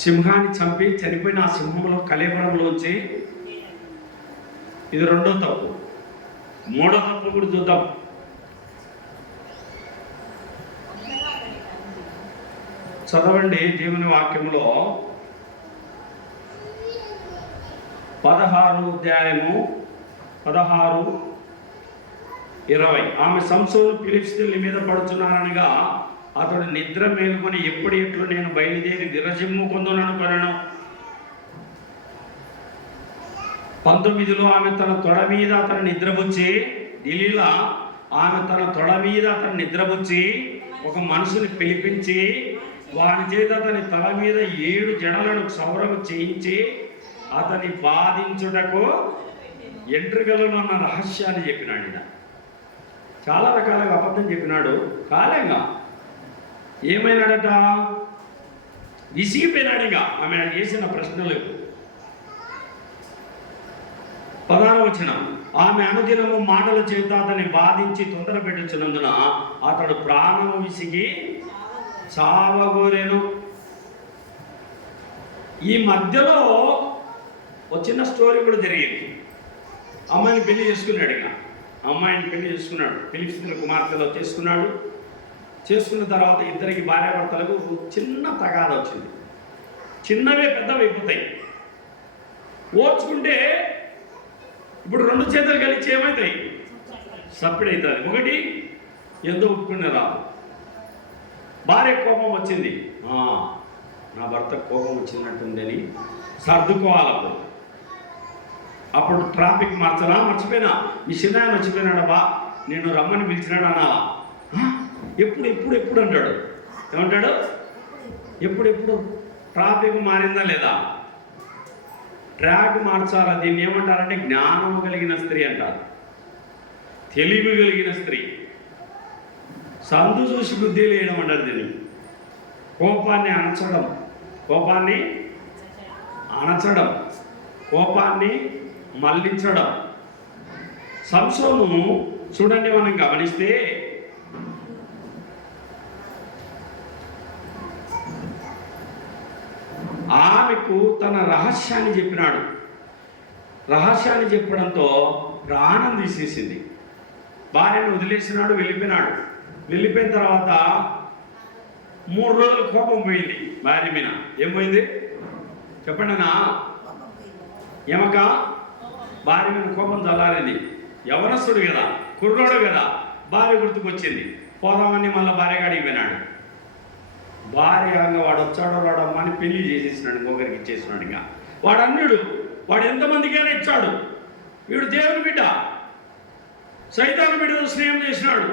సింహాన్ని చంపి చనిపోయిన ఆ సింహంలో కళేబరంలోంచి, ఇది రెండో తప్పు. మూడో తప్పు కూడా చూద్దాం. చదవండి దేవుని వాక్యంలో 16:16-20. ఆమె సంసోను ఫిలిష్తీయుల మీద పడుచున్నారనగా అతడు నిద్ర మేలుకొని ఎప్పుడు ఎట్లు నేను బయలుదేరి విరజిమ్ముకుందుననుకొనెను. 19లో ఆమె తన తొడ మీద అతను నిద్రపుచ్చి, ఢిల్లీలో ఆమె తన తొడ మీద అతను నిద్రపుచ్చి ఒక మనుషుని పిలిపించి వాని చేత అతని తల మీద 7 జడలను క్షౌరము చేయించి అతని బాధించుటకు ఎంట్రుకలను అన్న రహస్యాన్ని చెప్పినాడు. ఈయన చాలా రకాలుగా అబద్ధం చెప్పినాడు. కాలంగా ఏమైనాడట, విసిగిపోయినాడు. ఇక ఆమె చేసిన ప్రశ్నలకు 16వ వచనం, ఆమె అనుదినము మాటల చేత అతన్ని బాధించి తొందర పెట్టుచున్నందున అతడు ప్రాణము విసిగి చావగోరెను. ఈ మధ్యలో ఒక చిన్న స్టోరీ కూడా జరిగింది. అమ్మాయిని పెళ్లి చేసుకున్నాడు. ఇక అమ్మాయిని పెళ్లి చేసుకున్నాడు, ఫిలిష్తీయుల కుమార్తెలో చేసుకున్నాడు. చేసుకున్న తర్వాత ఇద్దరికి భార్యాభర్తలకు చిన్న తగాద వచ్చింది. చిన్నవే పెద్దవి అయిపోతాయి. ఓర్చుకుంటే ఇప్పుడు 2 చేతులు కలిసి ఏమవుతాయి, సప్పిడి అవుతుంది. ఒకటి ఎంతో ఒప్పుకునే రాదు. భార్య కోపం వచ్చింది, నా భర్త కోపం వచ్చినట్టుందని సర్దుకోవాలి. అప్పుడు ట్రాఫిక్ మార్చనా, మర్చిపోయినా, మీ చిన్నాయన వచ్చిపోయినాడా బా, నేను రమ్మని పిలిచినాడు అనాలా. ఎప్పుడు ఎప్పుడు ఎప్పుడు అంటాడు. ఏమంటాడు? ఎప్పుడు ట్రాఫిక్ మారిందా లేదా, ట్రాక్ మార్చాలా. దీన్ని ఏమంటారంటే జ్ఞానము కలిగిన స్త్రీ అంటారు, తెలివి కలిగిన స్త్రీ. సందు చూసి బుద్ధి లేయడం అంటారు దీన్ని. కోపాన్ని అణచడం, కోపాన్ని మళ్లించడం. సంసోను చూడండి, మనం గమనిస్తే ఆమెకు తన రహస్యాన్ని చెప్పినాడు. రహస్యాన్ని చెప్పడంతో ప్రాణం తీసేసింది. భార్యను వదిలేసినాడు, వెళ్ళిపోయినాడు. వెళ్ళిపోయిన తర్వాత 3 రోజులు కోపం పోయింది భార్య మీద. ఏం పోయింది చెప్పండి అన్నా? ఏమక భార్య మీద కోపం చల్లారింది. యవనస్తుడు కదా, కుర్రోడు కదా, భార్య గుర్తుకొచ్చింది. పోదామని మళ్ళీ భార్య కాడికి పోయినాడు. భార్య వాడు వచ్చాడో రాడమ్మా అని పెళ్లి చేసేసినాడు, ఇంకొకరికి ఇచ్చేసినాడు. ఇంకా వాడు అన్యుడు, వాడు ఎంతమందికైనా ఇచ్చాడు. వీడు దేవుని బిడ్డ, సైతాను బిడ్డతో స్నేహం చేసినాడు.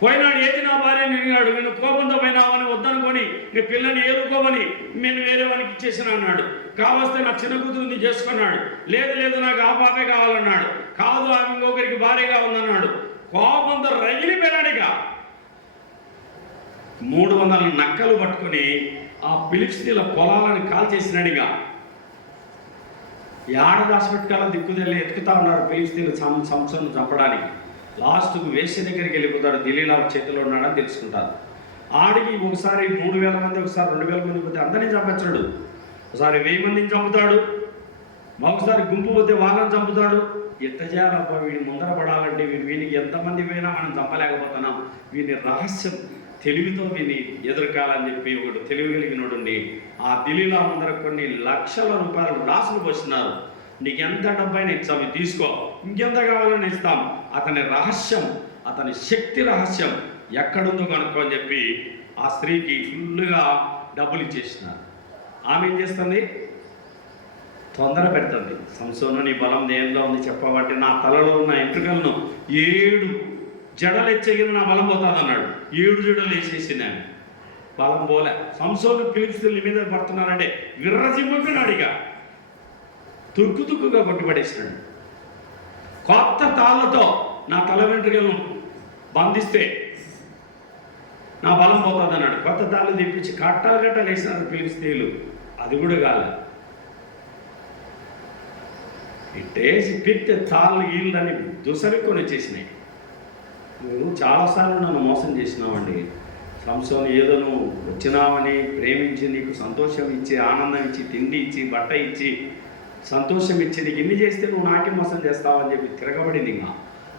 పోయినాడు, ఏది నా భార్యని అడిగినాడు. నేను కోపంతో పోయినావని వద్దనుకొని నీ పిల్లని ఏరుకోమని నేను వేరే వానికి ఇచ్చేసిన అన్నాడు. కావస్తే నా చిన్న కూతురుని చేసుకున్నాడు. లేదు నాకు ఆ పాపే కావాలన్నాడు. కాదు, ఆమె ఇంకొకరికి భార్యగా ఉందన్నాడు. కోపంతో రగిలిపోయినాడు. ఇక 300 నక్కలు పట్టుకొని ఆ ఫిలిష్తీయుల పొలాలను కాల్చేసినాడు. ఇక ఏడ దాచిపెట్టుకాలో దిక్కుదెల్లి ఎత్తుకుతా ఉన్నారు ఫిలిష్తీయులు సంసోను చంపడానికి. లాస్ట్కు వేసి దగ్గరికి వెళ్ళిపోతాడు. దిలీలా చేతిలో ఉన్నాడని తెలుసుకుంటారు. ఆడికి ఒకసారి 3000 మంది, ఒకసారి 2000 మంది పోతే అందరినీ చంపించాడు. ఒకసారి 1000 మందిని చంపుతాడు, ఒకసారి గుంపు పోతే వాళ్ళని చంపుతాడు. ఎట్ట చేయాలబ్బా, వీడి ముందర పడాలంటే వీనికి ఎంతమంది పోయినా మనం చంపలేకపోతున్నాం, వీని రహస్యం తెలివితో వీని ఎదుర్కాలని చెప్పి ఒకడు తెలివి కలిగినోడుండి ఆ దిలీలా ముందర కొన్ని లక్షల రూపాయలు రాసులు పోస్తున్నారు. నీకు ఎంత డబ్బైనా ఇచ్చాం, తీసుకో, ఇంకెంత కావాలని ఇస్తాం. అతని రహస్యం, అతని శక్తి రహస్యం ఎక్కడుందో కనుక్కో అని చెప్పి ఆ స్త్రీకి ఫుల్గా డబ్బులు ఇచ్చేసినారు. ఆమె ఏం చేస్తుంది? తొందర పెడుతుంది. సంసోను, నీ బలం దేనిలో ఉంది చెప్పబట్టి నా తలలో ఉన్న ఎంట్రుకలను 7 జడలు ఎచ్చగిన నా బలం పోతుంది అన్నాడు. 7 జడలు వేసేసింది ఆమె. బలం పోలే. సంసోను ఫిలిష్తీయుల మీద పడుతున్నారంటే విర్రజిమ్ముకున్నాడు. ఇక తుక్కుగా కొట్టుబడేసినాడు. కొత్త తాళ్ళతో నా తల వెంట్రుకలను బంధిస్తే నా బలం పోతుంది అన్నాడు. కొత్త తాళ్ళు తెప్పించి కట్టలు వేసినారు ఫిలిష్తీయులు. అది కూడా కాలే. ఇట్టేసి పిక్తే తాళ్ళు గీళ్ళని దుసరికొని వచ్చేసినాయి. నువ్వు చాలాసార్లు నన్ను మోసం చేసినావండి. సంసోను, ఏదో నువ్వు వచ్చినావని ప్రేమించి నీకు సంతోషం ఇచ్చి ఆనందం ఇచ్చి తిండి ఇచ్చి బట్ట ఇచ్చి సంతోషం ఇచ్చి నీకు ఇన్ని చేస్తే నువ్వు నాకే మోసం చేస్తావని చెప్పి తిరగబడింది. ఇంకా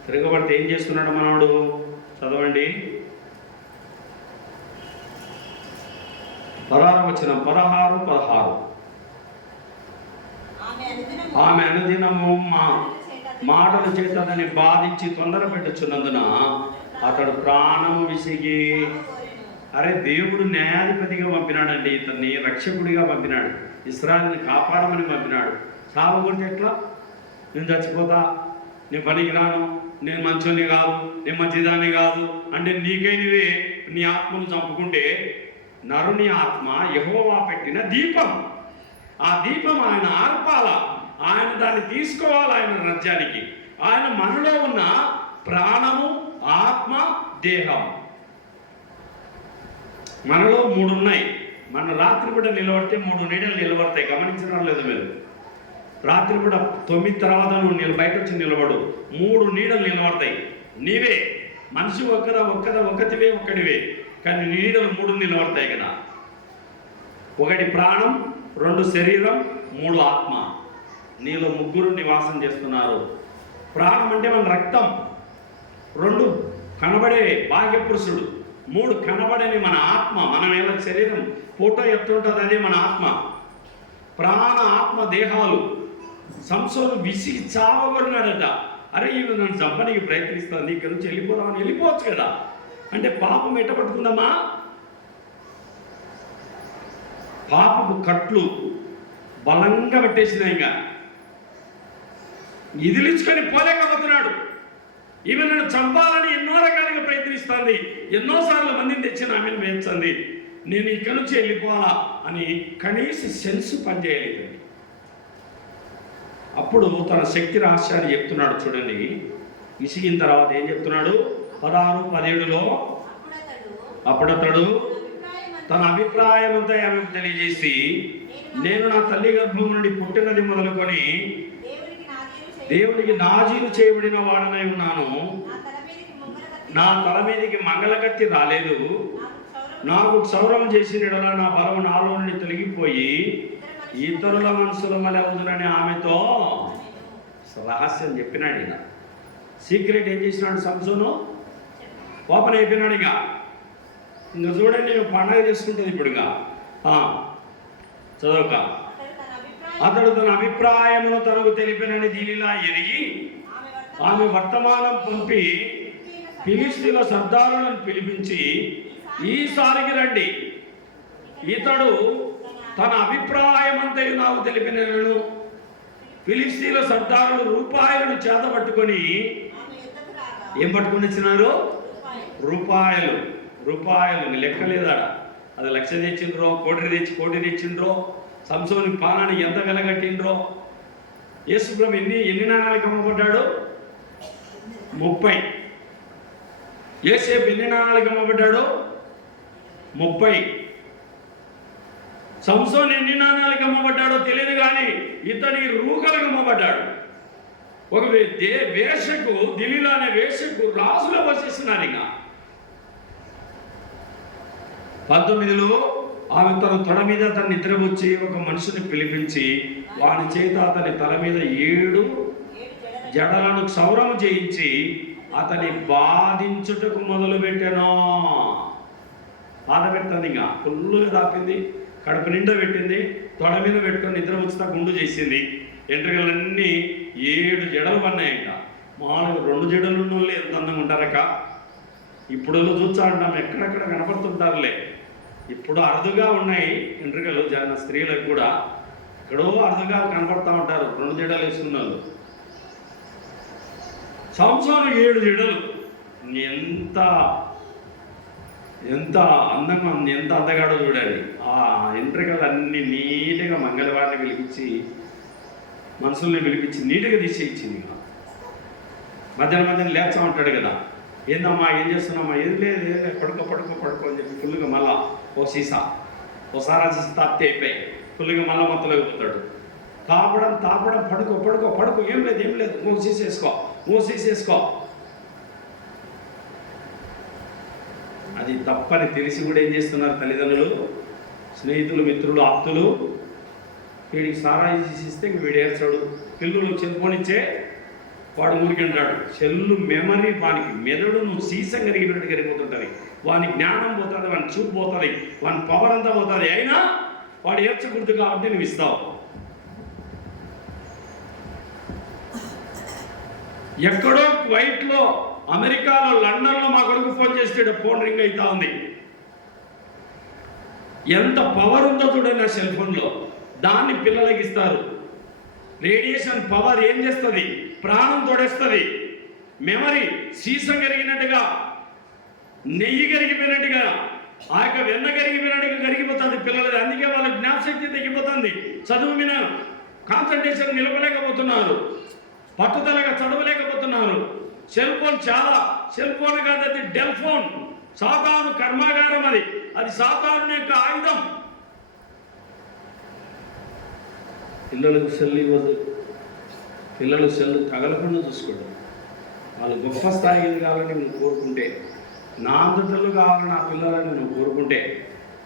తిరగబడితే ఏం చేస్తున్నాడు మనవాడు? చదవండి 16వ వచనం, 16. ఆమె అనుదినము మాటల చేత అతన్ని బాధించి తొందర పెట్టుచున్నందున అతడు ప్రాణము విసిగి, అరే దేవుడు న్యాయాధిపతిగా పంపినాడండి, ఇతన్ని రక్షకుడిగా పంపినాడు, ఇశ్రాయేలుని కాపాడమని పంపినాడు. సావగొడితే ఎట్లా? నేను చచ్చిపోతా, నేను పనికి రాను, నేను మంచోని కాదు, నేను మంచిదాన్ని కాదు అంటే నీకైనవే నీ ఆత్మను చంపుకుంటే, నరుని ఆత్మ యెహోవా పెట్టిన దీపం. ఆ దీపం ఆయన ఆర్పాల, ఆయన దాన్ని తీసుకోవాలి ఆయన రాజ్యానికి. ఆయన మనలో ఉన్న ప్రాణము, ఆత్మ, దేహం, మనలో 3 ఉన్నాయి. మన రాత్రి కూడా నిలబడితే 3 నీడలు నిలబడతాయి. గమనించడం లేదు మీరు? రాత్రి కూడా 9 తర్వాత నువ్వు బయట వచ్చి నిలబడు, 3 నీడలు నిలబడతాయి. నీవే మనిషి ఒక్కటివే, కానీ నీడలు 3 నిలబడతాయి కదా. 1 ప్రాణం, 2 శరీరం, 3 ఆత్మ. నీలో 3 నివాసం చేస్తున్నారు. ప్రాణం అంటే మన రక్తం, 2 కనబడే బాహ్య పురుషుడు, 3 కనబడని మన ఆత్మ. మనం ఎలా శరీరం ఫోటో ఎత్తుంటుంది, అదే మన ఆత్మ. ప్రాణ ఆత్మ దేహాలు. సంసోను విసిగి చావగొన్నాడట. అరే ఇవి నన్ను చంపడానికి ప్రయత్నిస్తాను, నీ ఇక్కడి నుంచి వెళ్ళిపోదామని వెళ్ళిపోవచ్చు కదా. అంటే పాపం ఎట్ట పట్టుకుందామా? పాపపు కట్లు బలంగా పెట్టేసినాయి. ఇంకా ఇదిలించుకొని పోలేకపోతున్నాడు. ఈమె నన్ను చంపాలని ఎన్నో రకాలుగా ప్రయత్నిస్తుంది, ఎన్నోసార్లు మందిని తెచ్చి నా మీద వేయించింది, నేను ఇక్కడి నుంచి వెళ్ళిపోవాలా అని కనీస సెన్స్ పనిచేయలేదు. అప్పుడు తన శక్తి రహస్యాన్ని చెప్తున్నాడు. చూడండి, విసిగిన తర్వాత ఏం చెప్తున్నాడు? 16, 17లో అప్పుడతడు తన అభిప్రాయం అంతా ఆమెకు తెలియజేసి, నేను నా తల్లి గర్భం నుండి పుట్టినది మొదలుకొని దేవునికి నాజీరు చేయబడిన వాడనై ఉన్నాను. నా తల మీదకి మంగళకత్తి రాలేదు. నాకు క్షౌరం చేసిన ఎడల నా బలం నాలో నుండి తొలగిపోయి ఇతరుల మనసుల మళ్ళీ అవుతుందని ఆమెతో రహస్యం చెప్పినాడు. ఇక సీక్రెట్ ఏం చేసినాడు సంసోను? ఓపెన్ అయిపోయినాడు. ఇంకా చూడండి, పండగ చేసుకుంటుంది ఇప్పుడు. ఇక చదవక, అతడు తన అభిప్రాయమును తనకు తెలిపినని దీనిలా ఎరిగి ఆమె వర్తమానం పంపి ఫిలిష్తీయుల సర్దారులను పిలిపించి, ఈసారికి రండి, ఇతడు తన అభిప్రాయమంతయు నాకు తెలిపినను. ఫిలిష్తీయుల సర్దారులు రూపాయలను చేతబట్టుకొని ఏం పట్టుకొని వచ్చినారు? రూపాయలు లెక్కలేదాడ. అది 1,00,000 తెచ్చిండ్రో, కోటి తెచ్చిండ్రో, సంసోని పానానికి ఎంత వెలగట్టిండ్రో. యేసుప్రభు ఎన్ని నాణాలకు అమ్మబడ్డాడు? 30. యేసేపు ఎన్ని నాణాలకు అమ్మబడ్డాడు? 30. సంసోన్ ఎన్ని నాణాలకు అమ్మబడ్డాడో తెలియదు, కానీ ఇతని రూకలకు అమ్మబడ్డాడు. ఒక వేషకు, దిలీలా అనే వేషకు రాజులో వచ్చేస్తున్నారు. ఇక 19లో ఆమె తన తొడ మీద తన నిద్ర వచ్చి ఒక మనుషుని పిలిపించి వాని చేత అతని తల మీద 7 జడలను క్షౌరము చేయించి అతని బాధించుటకు మొదలు పెట్టాను. బాధ పెడుతుంది, ఇంకా ఫుల్లుగా తాపింది, కడుపు నిండా పెట్టింది, తొడ మీద పెట్టుకొని నిద్ర వచ్చి గుండు చేసింది. ఎంట్రుకలన్నీ 7 జడలు పన్నాయంట. మామూలుగా 2 జడలు ఉన్న వాళ్ళు ఎంత అందంగా ఉంటారక. ఇప్పుడు చూచా అంటాం, ఎక్కడెక్కడ కనపడుతుంటారులే. ఇప్పుడు అరుదుగా ఉన్నాయి ఎంట్రుకలు, స్త్రీలకు కూడా ఎక్కడో అరుదుగా కనపడుతూ ఉంటారు 2 జడలు వేసుకున్న వాళ్ళు. సంవత్సరం 7 జడలు. ఎంత ఎంత అందంగా ఉంది, ఎంత అందగాడో చూడాలి. ఆ ఎంట్రుకలు అన్ని నీట్గా మంగళవారిని పిలిపించి, మనుషుల్ని పిలిపించి నీట్గా తీసేయించింది. మధ్యాహ్నం లేచా ఉంటాడు కదా, ఏందమ్మా ఏం చేస్తున్నామ్మా, ఏం లేదు పడుకో అని చెప్పి ఫుల్గా మళ్ళా ఓ సీసా తాపితే అయిపోయి ఫుల్గా మళ్ళా మొత్తలోకి పోతాడు. తాపడం పడుకో ఏం లేదు ఓ సీసేసుకో. అది తప్పని తెలిసి కూడా ఏం చేస్తున్నారు తల్లిదండ్రులు, స్నేహితులు, మిత్రులు, ఆప్తులు, వీడికి సారాయి చేసిస్తే ఇంక వీడు ఏడ్చాడు. పిల్లలు చెప్పుకొనిచ్చే వాడు ఊరికంటాడు. సెల్లు మెమరీ, వానికి మెదడు నువ్వు సీసం కరిగినట్టు కరిగిపోతుంటుంది, వాని జ్ఞానం పోతుంది, వాని చూపు పోతుంది, వాని పవర్ అంతా పోతుంది. అయినా వాడు ఏడ్చకూడదు కాబట్టి నువ్వు ఇస్తావు. ఎక్కడో కువైట్లో, అమెరికాలో, లండన్లో మా కొడుకు ఫోన్ చేస్తే ఫోన్ రింగ్ అవుతా ఉంది. ఎంత పవర్ ఉందో చూడండి ఆ సెల్ ఫోన్లో. దాన్ని పిల్లలకి ఇస్తారు. రేడియేషన్ పవర్ ఏం చేస్తుంది, ప్రాణం తోడేస్తుంది. మెమరీ సీసం కరిగినట్టుగా, నెయ్యి కరిగిపోయినట్టుగా, ఆ యొక్క వెన్న కరిగిపోయినట్టుగా కరిగిపోతుంది పిల్లలది. అందుకే వాళ్ళ జ్ఞాపశక్తి తగ్గిపోతుంది, చదువు మీద కాన్సన్ట్రేషన్ నిలవలేకపోతున్నారు, పట్టుదలగా చదవలేకపోతున్నారు. సెల్ ఫోన్ కాదు, అది డెల్ ఫోన్, సాతాను కర్మాగారం. అది సాతాను యొక్క ఆయుధం. పిల్లలకు సెల్ ఇవ్వదు, పిల్లలు సెల్ తగలకుండా చూసుకోండి. వాళ్ళు గొప్ప స్థాయికి కావాలని నువ్వు కోరుకుంటే, నా అంతటలు కావాలని నా పిల్లలని నువ్వు కోరుకుంటే,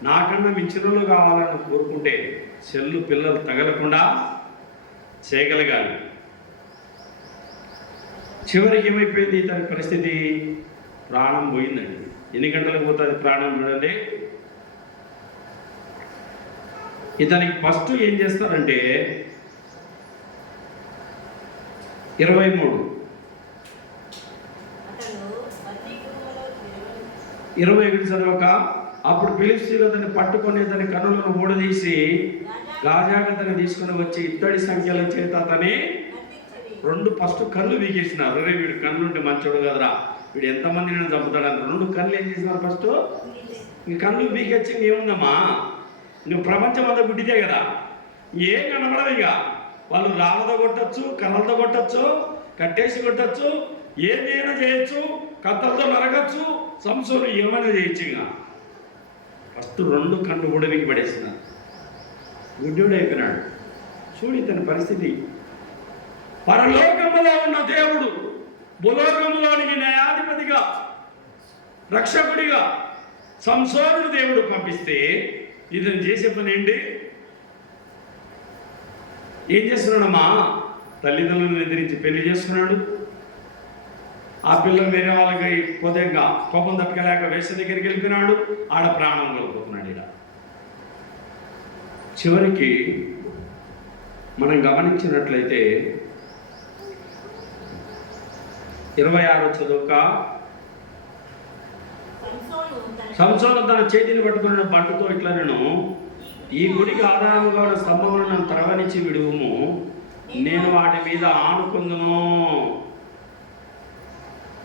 నాకన్నా మించినలు కావాలని నువ్వు కోరుకుంటే, సెల్లు పిల్లలు తగలకుండా చేయగలగాలి. చివరికి ఏమైపోయింది ఇతని పరిస్థితి, ప్రాణం పోయిందండి. ఎన్ని గంటలకు పోతుంది ప్రాణం చూడండి. ఇతనికి ఫస్ట్ ఏం చేస్తారంటే 21 చదవక, అప్పుడు ఫిలిష్తీయులు అతన్ని పట్టుకొని అతని కన్నులను ఊడదీసి గాజాగతని తీసుకుని వచ్చి ఇత్తడి సంఖ్యల చేత అతని 2 ఫస్ట్ కళ్ళు వీకేసినారు. అరే వీడు కన్నుంటే మంచోడు కదరా, వీడు ఎంతమంది నేను చంపుతాడని 2 కళ్ళు ఏం చేసినారు ఫస్ట్. ఇంక కళ్ళు వీకెచ్చి ఏముందమ్మా, నువ్వు ప్రపంచం అంతా గుడ్డితే కదా, ఏం కనపడదు. ఇక వాళ్ళు రాళ్ళతో కొట్టచ్చు, కళ్ళతో కొట్టచ్చు, కట్టేసి కొట్టచ్చు, ఏదైనా చేయొచ్చు, కత్తలతో నరగచ్చు, సంసోను ఏమైనా చేయొచ్చు. ఇక ఫస్ట్ 2 కళ్ళు కూడా వీకి పడేసినారు. గుడ్డోడు అయిపోయినాడు. చూడు ఇతని పరిస్థితి. పరలోకములో ఉన్న దేవుడు భూలోకములోనికి న్యాయాధిపతిగా, రక్షకుడిగా సంసోనుడు దేవుడు పంపిస్తే ఇతను చేసే పని ఏంటి? ఏం చేస్తున్నాడమ్మా, తల్లిదండ్రులను ఎదిరించి పెళ్లి చేసుకున్నాడు. ఆ పిల్లలు వేరే వాళ్ళకి కొద్దిగా కోపం తట్టుకోలేక వేస దగ్గరికి వెళ్ళిపోయినాడు. ఆడ ప్రాణం కోల్పోతున్నాడు. ఇలా చివరికి మనం గమనించినట్లయితే 26 చదువుక, సంసోను తన చేతిని పట్టుకున్న బంటుతో ఇట్లా, నేను ఈ గుడికి ఆధారముగా ఉన్న స్తంభములను నన్ను త్రవనిచ్చి విడువుము, నేను వాటి మీద ఆనుకుందును.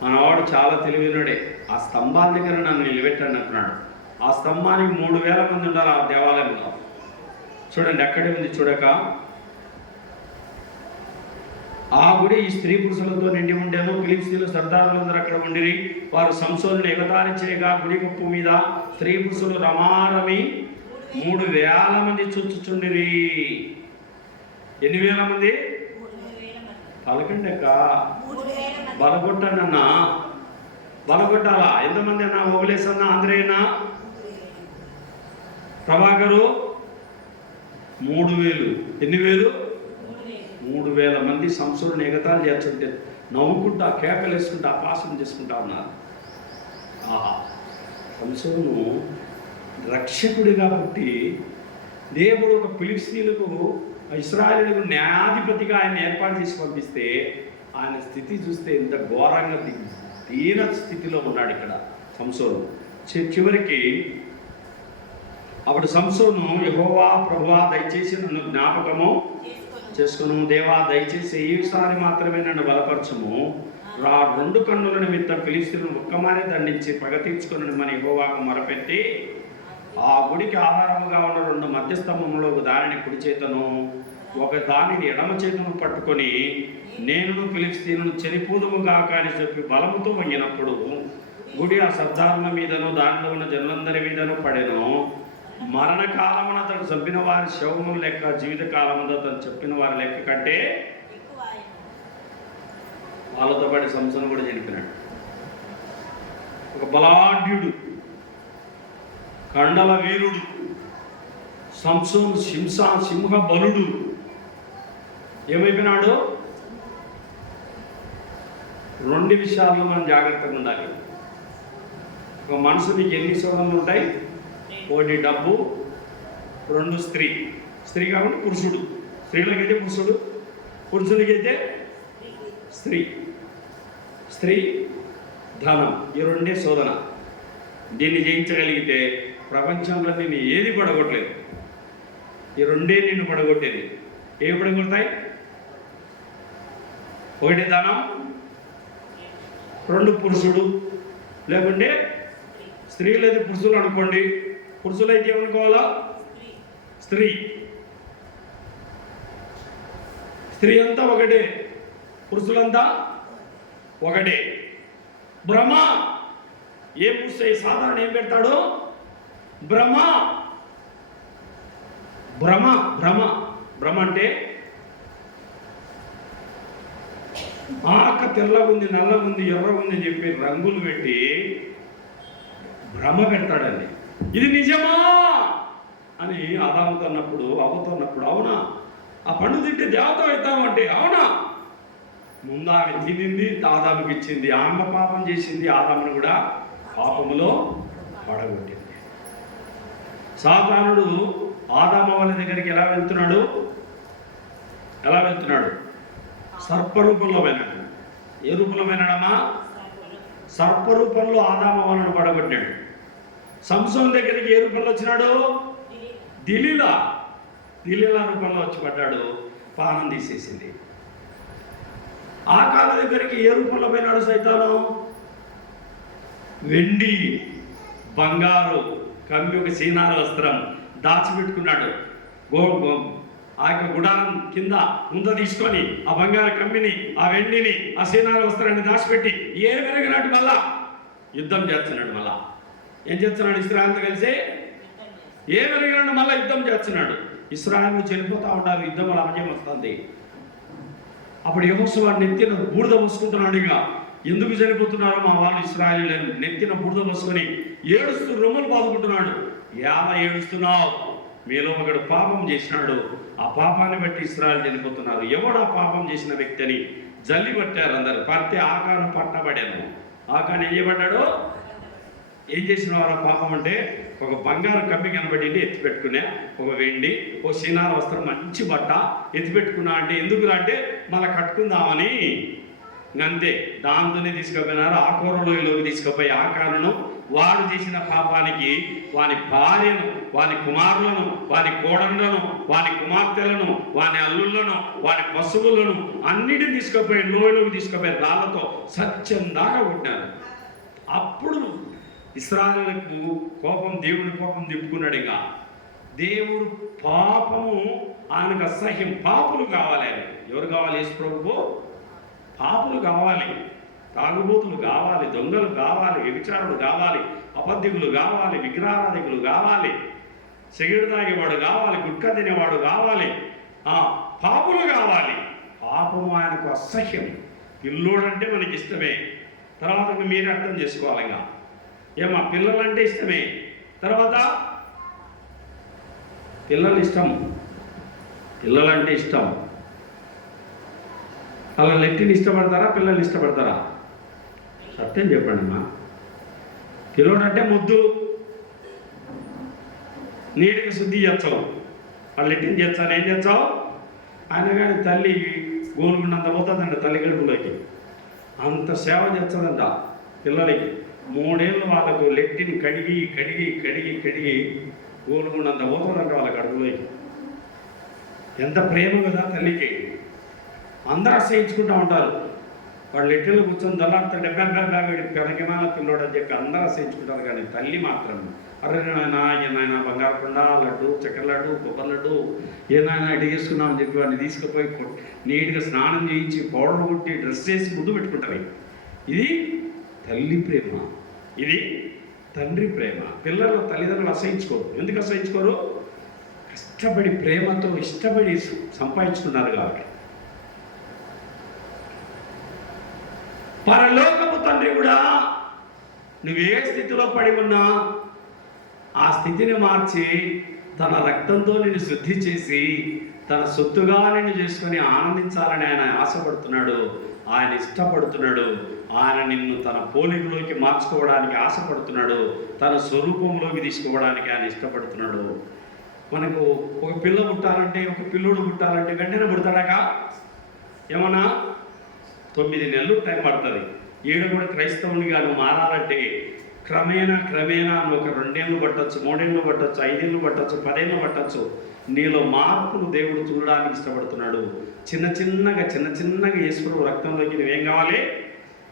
మనవాడు చాలా తెలివినోడే. ఆ స్తంభాల దగ్గర నన్ను నిలబెట్టాను అంటున్నాడు. ఆ స్తంభానికి 3000 మంది ఉన్నారు ఆ దేవాలయంలో. చూడండి అక్కడే ఉంది చూడక. ఆ గుడి ఈ స్త్రీ పురుషులతో నిండి ఉండేను. ఫిలిష్తీయుల సర్దారులందరూ అక్కడ ఉండిరి. వారు సంసోనుని ఎగతాళి చేయగా గుడి కప్పు మీద స్త్రీ పురుషులు రమారమి 3000 మంది చుచ్చుచుండిరి. ఎన్ని వేల మంది? పలకండి అక్క, బలగొట్టండి అన్నా, బలగొట్టాలా? ఎంతమంది అన్నా? ఓవలేసన్నా, ఆంధ్రేయనా? ప్రభాకరు 3000. ఎన్ని వేలు? 3000 మంది సంసోనుని ఎగతాళి చేస్తుంటే నవ్వుకుంటా కేకలు వేసుకుంటా అపాసం చేసుకుంటా ఉన్నారు. ఆహా, సంసోను రక్షకుడిగా పుట్టి దేవుడు ఒక ఫిలిష్తీయులకు ఇశ్రాయేలుకు న్యాయాధిపతిగా ఆయన ఏర్పాటు చేసి పంపిస్తే ఆయన స్థితి చూస్తే ఇంత ఘోరంగా దీన స్థితిలో ఉన్నాడు ఇక్కడ సంసోను. చివరికి అప్పుడు సంసోను యెహోవా ప్రభువా దయచేసి నన్ను జ్ఞాపకము చేసుకును, దేవా దయచేసి ఈసారి మాత్రమే నన్ను బలపరచము, 2 కన్నుల నిమిత్తం ఫిలిష్తీయులను ఒక్కమారే దండించి పగ తీర్చుకుని మన యెహోవాకు మొరపెట్టి ఆ గుడికి ఆధారముగా ఉన్న 2 మధ్యస్తంభంలో ఒక దానిని కుడి చేతను ఒక దానిని ఎడమ చేతును పట్టుకొని నేను ఫిలిష్తీయులను చనిపోదుము గాక అని చెప్పి బలముతో వంగినప్పుడు గుడి ఆ సర్దారుల మీదను దానిలో ఉన్న జనులందరి మీదను పడెను. మరణకాలమున అతడు చంపిన వారి శవముల లెక్క జీవిత కాలమున అతను చెప్పిన వారి లెక్క కంటే వాళ్ళతో పాటు సంసోను కూడా చనిపోయినాడు. ఒక బలాఢ్యుడు, కండల వీరుడు సంసోను సింహ బలుడు ఏమైపోయినాడు? 2 విషయాల్లో మనం జాగ్రత్తగా ఉండాలి. ఒక మనుషునికి ఎన్ని సోదరులు ఉంటాయి? 1 డబ్బు, 2 స్త్రీ కాబట్టి పురుషుడు, స్త్రీలకైతే పురుషుడు, పురుషులకైతే స్త్రీ ధనం. ఈ 2 శోధన. దీన్ని జయించగలిగితే ప్రపంచంలో నేను ఏది పడగొట్టలేదు. ఈ 2 నిన్ను పడగొట్టేది. ఏవి పడగొడతాయి? 1 ధనం, 2 పురుషుడు, లేకుంటే స్త్రీలైతే పురుషులు అనుకోండి, పురుషులైతే ఏమనుకోవాలా? స్త్రీ అంతా ఒకటే, పురుషులంతా ఒకటే. భ్రమ. ఏ పురుష సాధారణ ఏం పెడతాడు? భ్రమ అంటే ఆక తెల్లగుంది, నల్లగుంది, ఎర్రగుంది అని చెప్పి రంగులు పెట్టి భ్రమ పెడతాడండి. ఇది నిజమా అని ఆదాముతో అన్నప్పుడు, అవ్వతో అన్నప్పుడు, అవునా ఆ పండు తింటే దేవత అవుతామంటే అవునా? ముందు ఆమె తినింది, ఆదాముకి ఇచ్చింది. ఆమె పాపం చేసింది, ఆదామును కూడా పాపములో పడగొట్టింది. సాతానుడు ఆదాము వాళ్ళ దగ్గరికి ఎలా వెళ్తున్నాడు? సర్పరూపంలో పోయినాడు. ఏ రూపంలో పోయినాడమ్మా? సర్పరూపంలో ఆదాము వాళ్ళను పడగొట్టాడు. సంసోను దగ్గరికి ఏ రూపంలో వచ్చినాడు? దిలీలా రూపంలో వచ్చి పడ్డాడు. పానం తీసేసింది. ఆకాల దగ్గరికి ఏ రూపంలో పోయినాడు సైతాను? వెండి, బంగారు కమ్మి, ఒక సీనాల వస్త్రం దాచిపెట్టుకున్నాడు. ఆ యొక్క గుడారం కింద ముంద తీసుకొని ఆ బంగారు కమ్మిని, ఆ వెండిని, ఆ సీనాల వస్త్రాన్ని దాచిపెట్టి ఏ వెరగినట్టు మళ్ళా యుద్ధం చేస్తున్నాడు. మళ్ళా ఏం చేస్తున్నాడు? ఇశ్రాయేలుతో కలిసి ఏ వెరగినట్టు మళ్ళా యుద్ధం చేస్తున్నాడు. ఇశ్రాయేలు చనిపోతూ ఉండాలి, యుద్ధం అపజయం వస్తుంది. అప్పుడు యెహోషువ నెత్తిన బూడిద పోసుకుంటున్నాడు. ఇక ఎందుకు చనిపోతున్నారో మా వాళ్ళు ఇశ్రాయేలు నెత్తిన బూడిద పోసుకొని ఏడుస్తూ రొమ్ములు బాదుకుంటున్నాడు. ఏడుస్తున్నావు? మీలో ఒకడు పాపం చేసినాడు, ఆ పాపాన్ని బట్టి ఇశ్రాయేలు చనిపోతున్నారు. ఎవడు ఆ పాపం చేసిన వ్యక్తి అని జల్లి పట్టారు అందరు. పడితే ఆకాను పట్టబడాను. ఆకాను ఏం చేయబడ్డాడు? ఏం చేసిన వారు పాపం అంటే ఒక బంగారు కమ్మి కనబడింది, ఎత్తిపెట్టుకునే ఒక వెండి, ఒక సీనాల వస్త్రం, మంచి బట్ట ఎత్తిపెట్టుకున్నా. అంటే ఎందుకు అంటే మళ్ళీ కట్టుకుందామని. అంతే, దాంతోనే తీసుకుపోయినారు. ఆ కూరలోకి తీసుకుపోయి ఆకాను వాడు చేసిన పాపానికి వాని భార్యను, వాని కుమారులను, వాని కోడళ్లను, వాని కుమార్తెలను, వాని అల్లుళ్లను, వాని పశువులను అన్నిటిని తీసుకుపోయి లోయలోకి తీసుకుపోయి రాళ్లతో సత్యం దాకా కొట్టారు. అప్పుడు ఇశ్రాయేలుకు కోపం, దేవుని కోపం తిప్పుకున్నాడు. ఇక దేవుడు పాపము ఆయనకు అసహ్యం. పాపులు కావాలి ఆయన. ఎవరు కావాలి? యేసు ప్రభువు. పాపులు కావాలి, తాగుబోతులు కావాలి, దొంగలు కావాలి, వ్యభిచారులు కావాలి, అబద్ధికులు కావాలి, విగ్రహారాధికులు కావాలి, సిగరెట్ తాగేవాడు కావాలి, గుట్కా తినేవాడు కావాలి, పాపులు కావాలి. పాపము ఆయనకు అసహ్యం. పిల్లోడంటే మనకి ఇష్టమే. తర్వాత మీరే అర్థం చేసుకోవాలి. ఇంకా పిల్లలంటే ఇష్టమే. తర్వాత పిల్లలు ఇష్టం, పిల్లలంటే ఇష్టం. అలా లెట్టిని ఇష్టపడతారా, పిల్లల్ని ఇష్టపడతారా? సత్యం చెప్పండి అమ్మా. పిల్లోడు అంటే ముద్దు, నీటికి శుద్ధి చేస్తావు, వాళ్ళు లెట్టిని చేస్తాను, ఏం చేస్తావు? ఆయన కానీ తల్లి గోనుకున్నంత పోతుందంట తల్లి గడుపులోకి, అంత సేవ చేస్తుందంట పిల్లలకి. 3 ఏళ్ళు వాళ్ళకు లెట్టిని కడిగి కడిగి కడిగి కడిగి గోనుకున్నంత పోతుందంట వాళ్ళ గడుపులోకి. ఎంత ప్రేమ కదా తల్లికి. అందరూ అసహించుకుంటూ ఉంటారు. వాళ్ళు లెట్టిలో కూర్చొని దొల్లాడుతాడు, డెబ్బై వీడి పెనకిమాల పిల్లోడు అని చెప్పి అందరూ అసహించుకుంటారు. కానీ తల్లి మాత్రం అరే నాయనా ఏనాయనా బంగారు కొండ లడ్డు, చక్కెర లడ్డు, కొబ్బరి లడ్డు ఏనాయనా అడిగేసుకున్నామని చెప్పి వాడిని తీసుకుపోయి నీట్గా స్నానం చేయించి పౌడర్ కొట్టి డ్రెస్ చేసి ముద్దు పెట్టుకుంటారు. ఇది తల్లి ప్రేమ, ఇది తండ్రి ప్రేమ. పిల్లలు తల్లిదండ్రులు అసహించుకోరు. ఎందుకు అసహించుకోరు? కష్టపడి ప్రేమతో ఇష్టపడి సంపాదించుకున్నారు కాబట్టి. పరలోకపు తండ్రి కూడా నువ్వు ఏ స్థితిలో పడి ఉన్నా ఆ స్థితిని మార్చి తన రక్తంతో నిన్ను శుద్ధి చేసి తన సొత్తుగా నిన్ను చేసుకొని ఆనందించాలని ఆయన ఆశపడుతున్నాడు, ఆయన ఇష్టపడుతున్నాడు. ఆయన నిన్ను తన పోలికలోకి మార్చుకోవడానికి ఆశపడుతున్నాడు, తన స్వరూపంలోకి తీసుకోవడానికి ఆయన ఇష్టపడుతున్నాడు. మనకు ఒక పిల్ల పుట్టాలంటే, ఒక పిల్లోడు పుట్టాలంటే వెంటనే పుడతాడాక ఏమన్నా 9 నెలలు టైం పడుతుంది. ఈడ కూడా క్రైస్తవునిగా నువ్వు మారాలంటే క్రమేణా ఒక 2 ఏళ్ళు పట్టచ్చు, 3 ఏళ్ళు పట్టచ్చు, 5 ఏళ్ళు పట్టచ్చు, 10 ఏళ్ళు పట్టచ్చు. నీలో మార్పును దేవుడు చూడడానికి ఇష్టపడుతున్నాడు. చిన్న చిన్నగా యేసు రక్తంలోకి నువ్వేం కావాలి?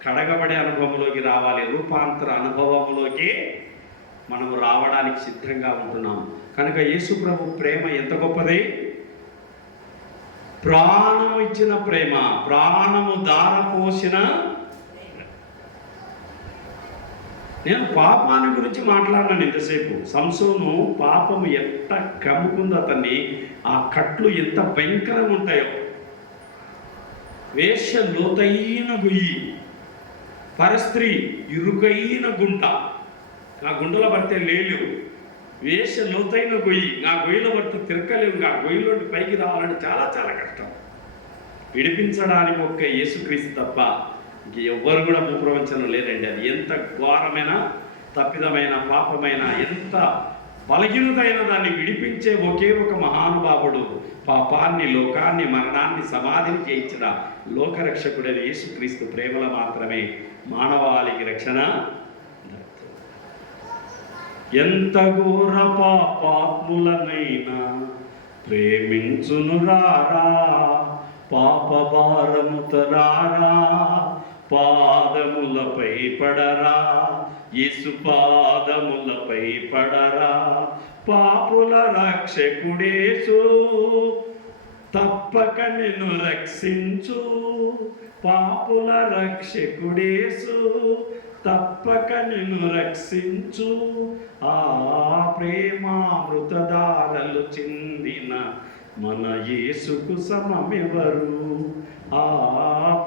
కడగబడే అనుభవంలోకి రావాలి, రూపాంతర అనుభవంలోకి మనము రావడానికి సిద్ధంగా ఉంటున్నాం. కనుక యేసు ప్రభు ప్రేమ ఎంత గొప్పది! ప్రాణము ఇచ్చిన ప్రేమ, ప్రాణము దారపోసిన. నేను పాపాన్ని గురించి మాట్లాడినాను ఇంతసేపు. సంసోను పాపము ఎంత కమ్ముకుందో అతన్ని, ఆ కట్లు ఎంత భయంకరంగా ఉంటాయో. వేశ్య లోతైన గొయ్యి, పరస్త్రీ ఇరుకైన గుంట, ఆ గుంటలో పడితే లేలేవు. వేశ్య లోతైన గొయ్యి, ఆ గొయ్యిలో పడితే తిరగలేవు. ఆ గొయ్యిలోకి పైకి రావాలంటే చాలా కష్టం. విడిపించడానికి ఒక్క యేసుక్రీస్తు తప్ప ఎవ్వరు కూడా భూప్రపంచంలో లేరండి. అది ఎంత ఘోరమైన తప్పిదమైన పాపమైన ఎంత బలహీనతైన దాన్ని విడిపించే ఒకే ఒక మహానుభావుడు, పాపాన్ని, లోకాన్ని, మరణాన్ని, సమాధిని జయించిన లోకరక్షకుడైన యేసుక్రీస్తు ప్రేమలో మాత్రమే మానవాళికి రక్షణ. ఎంత ఘోర పాపాత్ములనైనా ప్రేమించునురారా, పాప భారముతో రారా, పాదములపై పడరా, యేసు పాదములపై పడరా. పాపుల రక్షకుడేసు తప్పక నిన్ను రక్షించు, పాపుల రక్షకుడేసు తప్పక నిన్ను రక్షించు. ఆ ప్రేమామృతధారలు చిందిన మన యేసుకు సమమెవరు? ఆ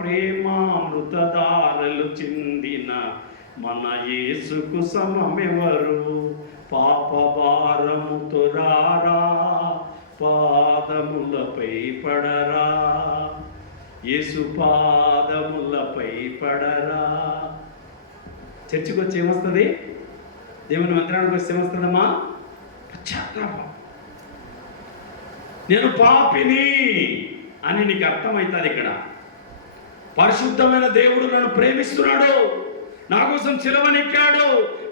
ప్రేమామృతధారలు చిందిన మన యేసుకు సమమెవరు? పాప భారముతో రారా, పాదములపై పడరా, యేసు పాదములపై పడరా. చర్చికి వచ్చి ఏమొస్తుంది? దేవుని మందిరానికి వస్తే ఏమొస్తుందమ్మా? పశ్చాత్తాపం. నేను పాపిని అని నీకు అర్థమవుతుంది. ఇక్కడ పరిశుద్ధమైన దేవుడు నన్ను ప్రేమిస్తున్నాడు, నా కోసం శిలువనెక్కాడు,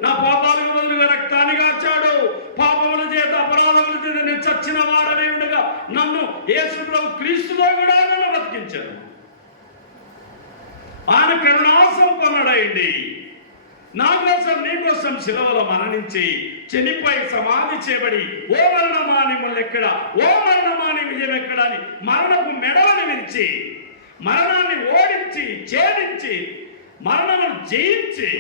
నా పాపాలకు బదులుగా రక్తాన్ని కార్చాడు, పాపముల చేత అపరాధముల చేత నేను చచ్చిన వాడనే ఉండగా నన్ను యేసు ప్రభు క్రీస్తులో కూడా నన్ను బతికించాడు. ఆయన కరుణాసంపన్నుడైంది, నా కోసం నీ కోసం శిలువలో మరణించి చనిపోయి సమాధి చేయబడి, ఓ మరణమా నీ ముల్లెక్కడ, ఓ మరణమా నీ విజయం ఎక్కడ అని మరణపు మెడవని విరిచి, మరణాన్ని ఓడించి ఛేదించి, మరణమును జయించి,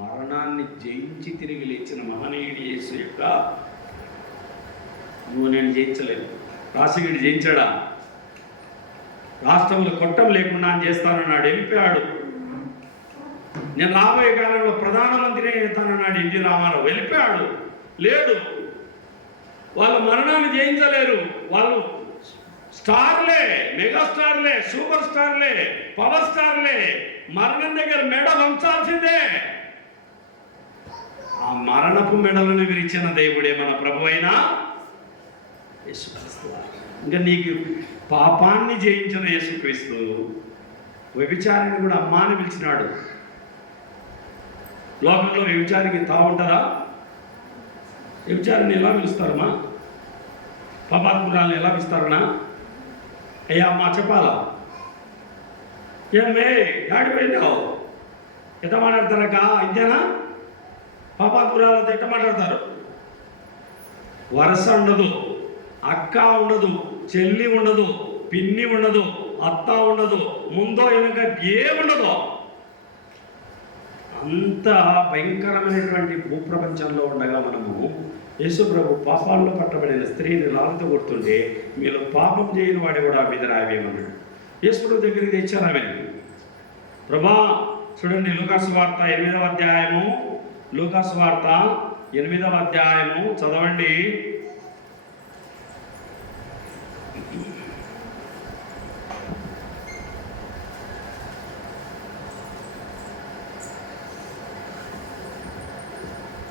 మరణాన్ని జయించి తిరిగి లేచిన మహనీయుడు యేసు యొక్క. నువ్వు నేను జయించలేదు. రాసిగిడి జయించాడా? రాష్ట్రంలో కొట్టం లేకుండా అని చేస్తానన్నాడు, వెళ్ళిపోయాడు. నేను రాబోయే కాలంలో ప్రధానమంత్రి అవుతానన్నాడు ఎన్టీ రామారావు, వెళ్ళిపోయాడు. లేడు. వాళ్ళు మరణాన్ని జయించలేరు. వాళ్ళు స్టార్లే, మెగా స్టార్లే, సూపర్ స్టార్లే, పవర్ స్టార్లే. మరణం దగ్గర మెడలు ఉంచాల్సిందే. ఆ మరణపు మెడలను విరిచిన దేవుడే మన ప్రభు అయిన యేసుక్రీస్తు. ఇంకా నీకు పాపాన్ని జయించిన యేసుక్రీస్తు వ్యభిచారిని కూడా అమ్మా అని పిలిచినాడు. లోకంలో వ్యభిచారికి తావుంటారా? వ్యభిచారిని ఎలా పిలుస్తారమ్మా? పాపాత్మురాలను ఎలా పిలుస్తారన్నా? అయ్యా అమ్మా చెప్పాలా? ఏమే ఆడిపోయినావు? ఎట్ట మాట్లాడతారక్క? ఇంతేనా? పాపాత్మురాలతో ఎట్ట మాట్లాడతారు? వరస ఉండదు, అక్క ఉండదు, చెల్లి ఉండదు, పిన్ని ఉండదు, అత్త ఉండదు, ముందో వెనుక ఏముండదు. అంత భయంకరమైనటువంటి భూప్రపంచంలో ఉండగా మనము యేసుప్రభు పాపాల్లో పట్టబడిన స్త్రీని రాళ్ళతో కొడుతుంటే మీరు పాపం చేయని వాడి కూడా మీద రావేమన్నాడు. యేసుప్రభు దగ్గరికి తెచ్చారు ఆమెను. ప్రభా చూడండి, లూకాసు వార్త 8వ అధ్యాయము, లూకాసు వార్త 8వ అధ్యాయము చదవండి.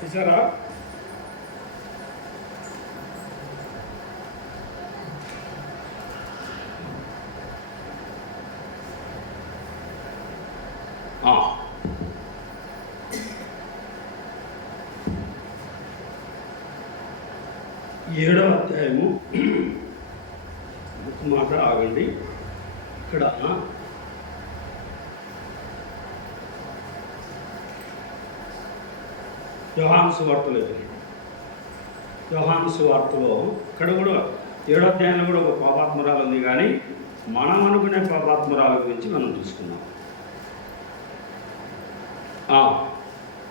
చూసారా? ఏడవ అధ్యాయము ఒక మాట ఆగండి. ఇక్కడ యోహాను సువార్తలో ఇక్కడ కూడా 7వ అధ్యాయంలో కూడా ఒక పాపాత్మరాలు ఉంది. కానీ మనం అనుకునే పాపాత్మరాల గురించి మనం చూసుకున్నాం.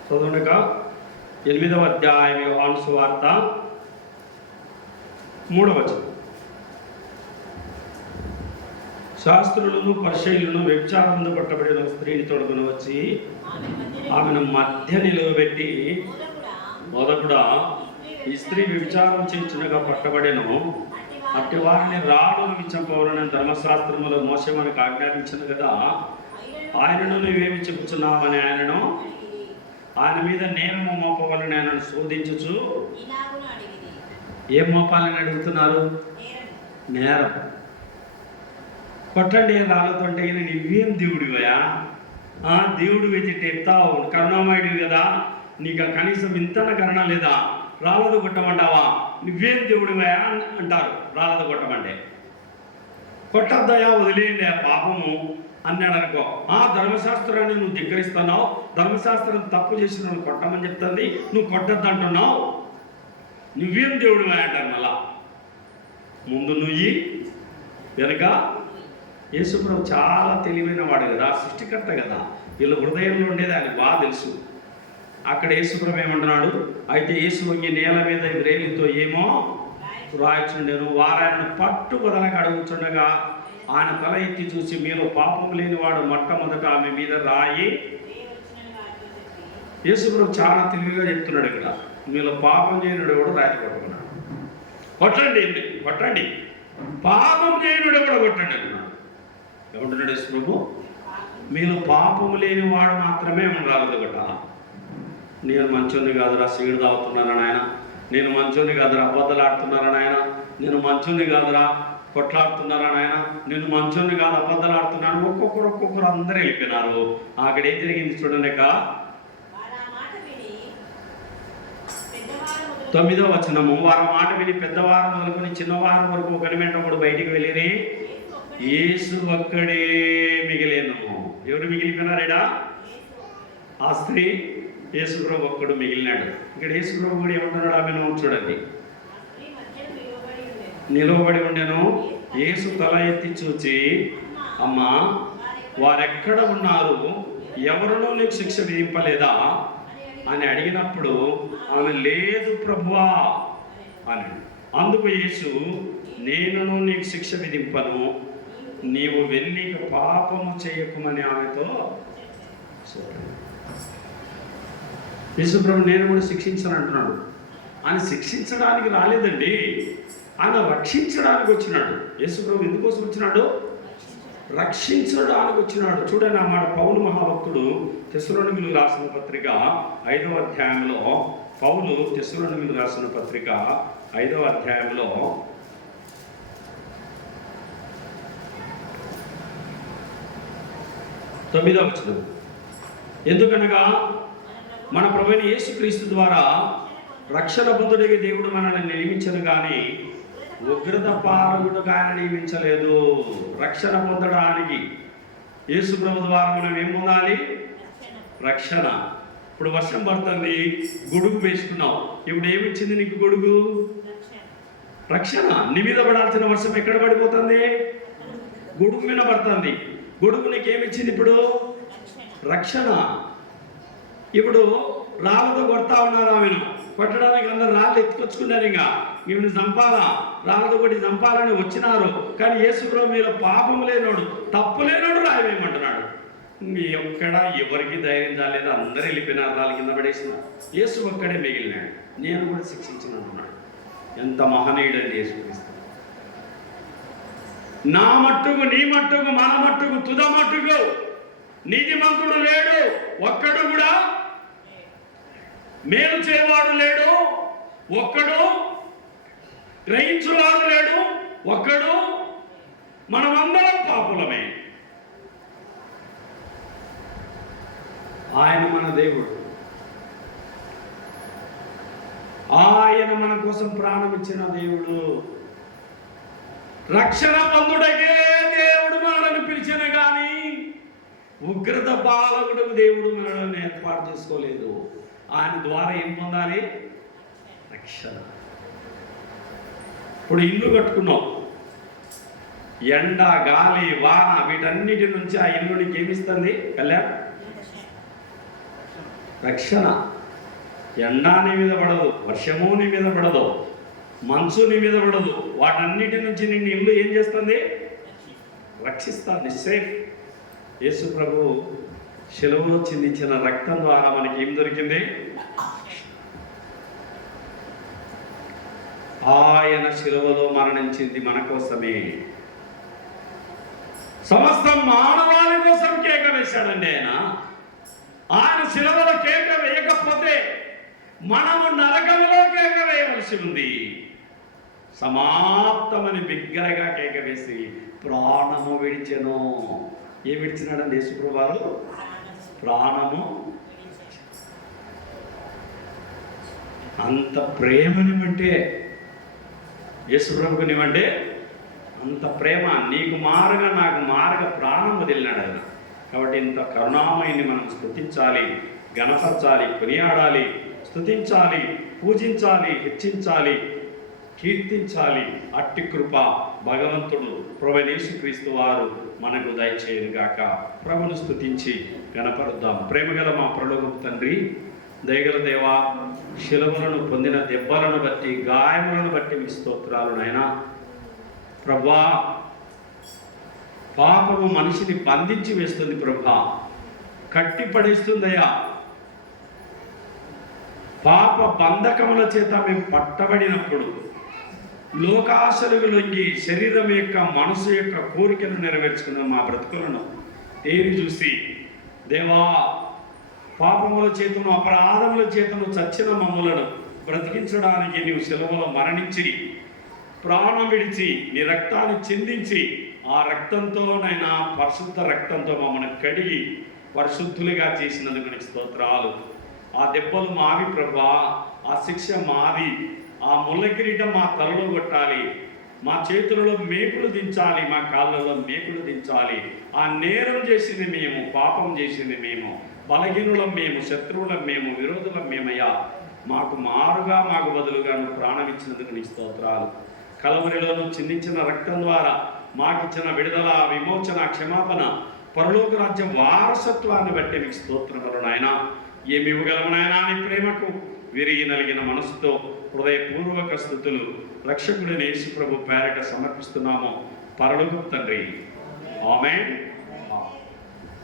చదవండిక 8వ అధ్యాయం యోహాను సువార్త 3వ వచనం. శాస్త్రులను పరిచయులను వ్యభిచారమున పట్టబడిన స్త్రీని తోడుకొని వచ్చి ఆమెను మధ్య నిలువబెట్టి, మొదకుడా ఈ స్త్రీ వ్యభిచారం చేయుచునగా పట్టబడెను, అట్టి వారిని రాళ్ళను చంపవలెను ధర్మశాస్త్రములో మోషే మనకు ఆజ్ఞాపించను కదా, ఆయనను నువ్వేమి చెప్పుచున్నావని ఆయన మీద నేరము మోపవలని ఆయనను శోధించుచు, ఏం మోపాలని అడుగుతున్నారు? నేరం. కొట్టండి రాళ్ళతో అంటే నువ్వేం దేవుడివయా? దేవుడు వెతి ఎత్తావు, కరుణామయుడివి కదా, నీకు కనీసం ఇంతన కరుణ లేదా? రాళ్ళతో కొట్టమంటావా? నువ్వేం దేవుడివయా అంటారు. రాళ్ళతో కొట్టమంటే కొట్టద్దయా, వదిలేయండి ఆ పాపము అన్నాడు అనుకో. ధర్మశాస్త్రాన్ని నువ్వు ధిక్కరిస్తున్నావు, ధర్మశాస్త్రం తప్పు చేసిన నువ్వు కొట్టమని చెప్తుంది, నువ్వు కొట్టద్దు అంటున్నావు, నువ్వేం దేవుడివయా అంటారు. మళ్ళా ముందు నువ్వు వెనక. యేసుప్రభు చాలా తెలివైన వాడు కదా, సృష్టికర్త కదా, వీళ్ళ హృదయంలో ఉండేది ఆయన బాగా తెలుసు. అక్కడ యేసుప్రభు ఏమంటున్నాడు? అయితే యేసు వంగి నేల మీద రేలితో ఏమో రాయిచుండెను. వారాయన పట్టు వదలక అడుగుతుండగా ఆయన తల ఎత్తి చూసి, మీలో పాపం లేనివాడు మొట్టమొదట ఆమె మీద రాయి. యేసుప్రభు చాలా తెలివిగా చెప్తున్నాడు ఇక్కడ. మీలో పాపం చేయనుడు కూడా రాయి కొట్టుకున్నాడు. కొట్టండి, కొట్టండి, పాపం చేయనుడు కూడా కొట్టండి అన్నాడు. ఏమంటున్నాడు యేసుప్రభు? మీలో పాపము లేని వాడు మాత్రమే రాలేదు కొట్టాల. నేను మంచోని కాదురా సిగరెట్ తాగుతున్నాను ఆయన, నేను మంచోని కాదురా అబద్ధాలు ఆడుతున్నాను ఆయన, నేను మంచోని కాదురా కొట్లాడుతున్నాను ఆయన, నేను మంచోని కాదు అబద్ధాలు ఆడుతున్నాను. ఒక్కొక్కరు అందరూ వెళ్ళిపోయినారు. అక్కడ ఏం జరిగింది చూడండి. 9వ వచనము. వారి మాట విని పెద్దవారు మొదలుకొని చిన్నవారు వరకు ఒకరి వెంట ఒకడు బయటికి వెళ్ళిరి. యేసు ఒక్కడే మిగిలేను. ఎవరు మిగిలిపోయినారేడా? ఆ స్త్రీ. యేసుప్రభు ఒక్కడు మిగిలినాడు. ఇక్కడ యేసుప్రభు కూడా ఏమంటున్నాడు? ఆమెను చూడండి, నిలవబడి ఉండెను. యేసు తల ఎత్తి చూచి, అమ్మా వారెక్కడ ఉన్నారు? ఎవరినో నీకు శిక్ష విధింపలేదా అని అడిగినప్పుడు ఆమె లేదు ప్రభువా అని. అందుకు యేసు, నేనును నీకు శిక్ష విధింపను, నీవు వెళ్ళి పాపము చేయకుమని ఆమెతో. యేసుప్రభు నేను కూడా శిక్షించను అంటున్నాడు. ఆయన శిక్షించడానికి రాలేదండి, ఆయన రక్షించడానికి వచ్చినాడు. యేసుప్రభు ఎందుకోసం వచ్చినాడు? రక్షించడానికి వచ్చినాడు. చూడండి అన్నమాట. పౌలు మహాభక్తుడు తెస్సలోనికీయులకు రాసిన పత్రిక 5వ అధ్యాయంలో, పౌలు తెస్సలోనికీయులకు రాసిన పత్రిక 5వ అధ్యాయంలో 9వ వచనం, ఎందుకనగా మన ప్రభువైన యేసుక్రీస్తు ద్వారా రక్షణ పొందుటకు దేవుడు మనల్ని నియమించను కానీ ఉగ్రత పాలకుడుగా ఆయన నియమించలేదు. రక్షణ పొందడానికి యేసు ప్రభు ద్వారా మనం ఏం పొందాలి? రక్షణ. ఇప్పుడు వర్షం పడుతుంది, గొడుగు వేసుకున్నావు. ఇప్పుడు ఏమిచ్చింది నీకు గొడుగు? రక్షణ. నీ మీద పడాల్సిన వర్షం ఎక్కడ పడిపోతుంది? గొడుగు మీద పడుతుంది. గొడుగు నీకు ఏమిచ్చింది ఇప్పుడు? రక్షణ. ఇప్పుడు రాళ్ళతో కొడతా ఉన్నారు, ఆమెను కొట్టడానికి అందరు రాళ్ళు ఎత్తుకొచ్చుకున్నారు. ఇంకా ఈమెను చంపాలా, రాళ్ళతో కొట్టి చంపాలని వచ్చినారు. కానీ యేసుప్రభు మీలో పాపం లేనోడు, తప్పు లేనోడు రాయవేయమంటున్నాడు. ఎక్కడ ఎవరికి ధైర్యం రాలేదు, అందరూ వెళ్ళిపోయినారు, రాళ్ళ కింద పడేసిన. యేసు ఒక్కడే మిగిలినాడు. నేను కూడా శిక్షించిన అంటున్నాడు. ఎంత మహనీయుడండి యేసుక్రీస్తు. నా మట్టుకు, నీ మట్టుకు, మన మట్టుకు, తుద మట్టుకు నీతిమంతుడు లేడు ఒక్కడు కూడా, మేలు చేయవాడు లేడు ఒక్కడు, గ్రహించువాడు లేడు ఒక్కడు. మనమందరం పాపులమే. ఆయన మన దేవుడు. ఆయన మన కోసం ప్రాణం ఇచ్చిన దేవుడు. రక్షణ పొందుటకే దేవుడు మనల్ని పిలిచిన కానీ ఉగ్రత పాలకుడు దేవుడు మనల్ని ఏర్పాటు చేసుకోలేదు. ఆయన ద్వారా ఏం పొందాలి? రక్షణ. ఇప్పుడు ఇల్లు కట్టుకున్నావు, ఎండ, గాలి, వాన వీటన్నిటి నుంచి ఆ ఇల్లు నీకు ఏమిస్తుంది? కళ్యాణ్ రక్షణ. ఎండ నీ మీద పడదు, వర్షము నీ మీద పడదు, మంచు నీ మీద పడదు. వాటన్నిటి నుంచి నిన్ను ఇల్లు ఏం చేస్తుంది? రక్షిస్తుంది. సేఫ్. యేసు ప్రభు శిలువలో చిందించిన రక్తం ద్వారా మనకి ఏం దొరికింది? ఆయన శిలువలో మరణించింది మన కోసమే. సమస్త మానవాళి కోసం కేక వేశాడండి ఆయన. ఆయన శిలువలో కేక వేయకపోతే మనము నరకంలో కేక వేయవలసి ఉంది. సమాప్తమని బిగ్గరగా కేక వేసి ప్రాణము విడిచెను. ఏం విడిచినాడండి యేసుప్రభు వారు? ప్రాణము. అంత ప్రేమనివ్వంటే యేసుప్రభుకు నీవంటే అంత ప్రేమ. నీకు మారుగా నాకు మారుగా ప్రాణం వదిలినాడు ఆయన. కాబట్టి ఇంత కరుణామయిని మనం స్తుతించాలి, గణపరచాలి, కొనియాడాలి, స్తుతించాలి, పూజించాలి, హెచ్చించాలి, కీర్తించాలి. అట్టి కృప భగవంతుడు ప్రభువైన యేసుక్రీస్తు వారు మనకు దయచేయను గాక. ప్రభును స్తుతించి గణపరుద్దాం. ప్రేమగల మా పరలోకపు తండ్రి, దయగల దేవా, శిలువలను పొందిన దెబ్బలను బట్టి, గాయములను బట్టి మీ స్తోత్రాలు నాయనా. ప్రభా, పాపము మనిషిని బంధించి వేస్తుంది ప్రభా, కట్టి పడేస్తుందయ్యా. పాప బంధకముల చేత మేము పట్టబడినప్పుడు లోకాశలకు లొంగి శరీరం యొక్క, మనసు యొక్క కోరికను నెరవేర్చుకున్న మా బ్రతుకులను తేరి చూసి, దేవా, పాపముల చేతను, అపరాధముల చేతను చచ్చిన మమ్ములను బ్రతికించడానికి నీవు శిలువలో మరణించి, ప్రాణం విడిచి, నీ రక్తాన్ని చిందించి, ఆ రక్తంతోనైనా పరిశుద్ధ రక్తంతో మమ్మల్ని కడిగి పరిశుద్ధులుగా చేసినందుకు నీకు స్తోత్రాలు. ఆ దెబ్బలు మావి ప్రభా, ఆ శిక్ష మాది. ఆ ముళ్ళ కిరీటం మా తలలో కొట్టాలి, మా చేతులలో మేకులు దించాలి, మా కాళ్ళలో మేకులు దించాలి. ఆ నేరం చేసింది మేము, పాపం చేసింది మేము, బలహీనులం మేము, శత్రువులం మేము, విరోధులం మేమయ్యా. మాకు మారుగా, మాకు బదులుగా నువ్వు ప్రాణం ఇచ్చినందుకు నీ స్తోత్రాలు. కలవరిలోను చిందించిన రక్తం ద్వారా మాకిచ్చిన విడుదల, విమోచన, క్షమాపణ, పరలోక రాజ్యం వారసత్వాన్ని బట్టి నీకు స్తోత్రములు నాయనా. ఏమి ఇవ్వగలము నాయనా నీ ప్రేమకు? విరిగి నలిగిన మనసుతో హృదయపూర్వక స్తుతులు రక్షకుడైన యేసు ప్రభు పేరిట సమర్పిస్తున్నాము పరలోకపు తండ్రి. ఆమేన్.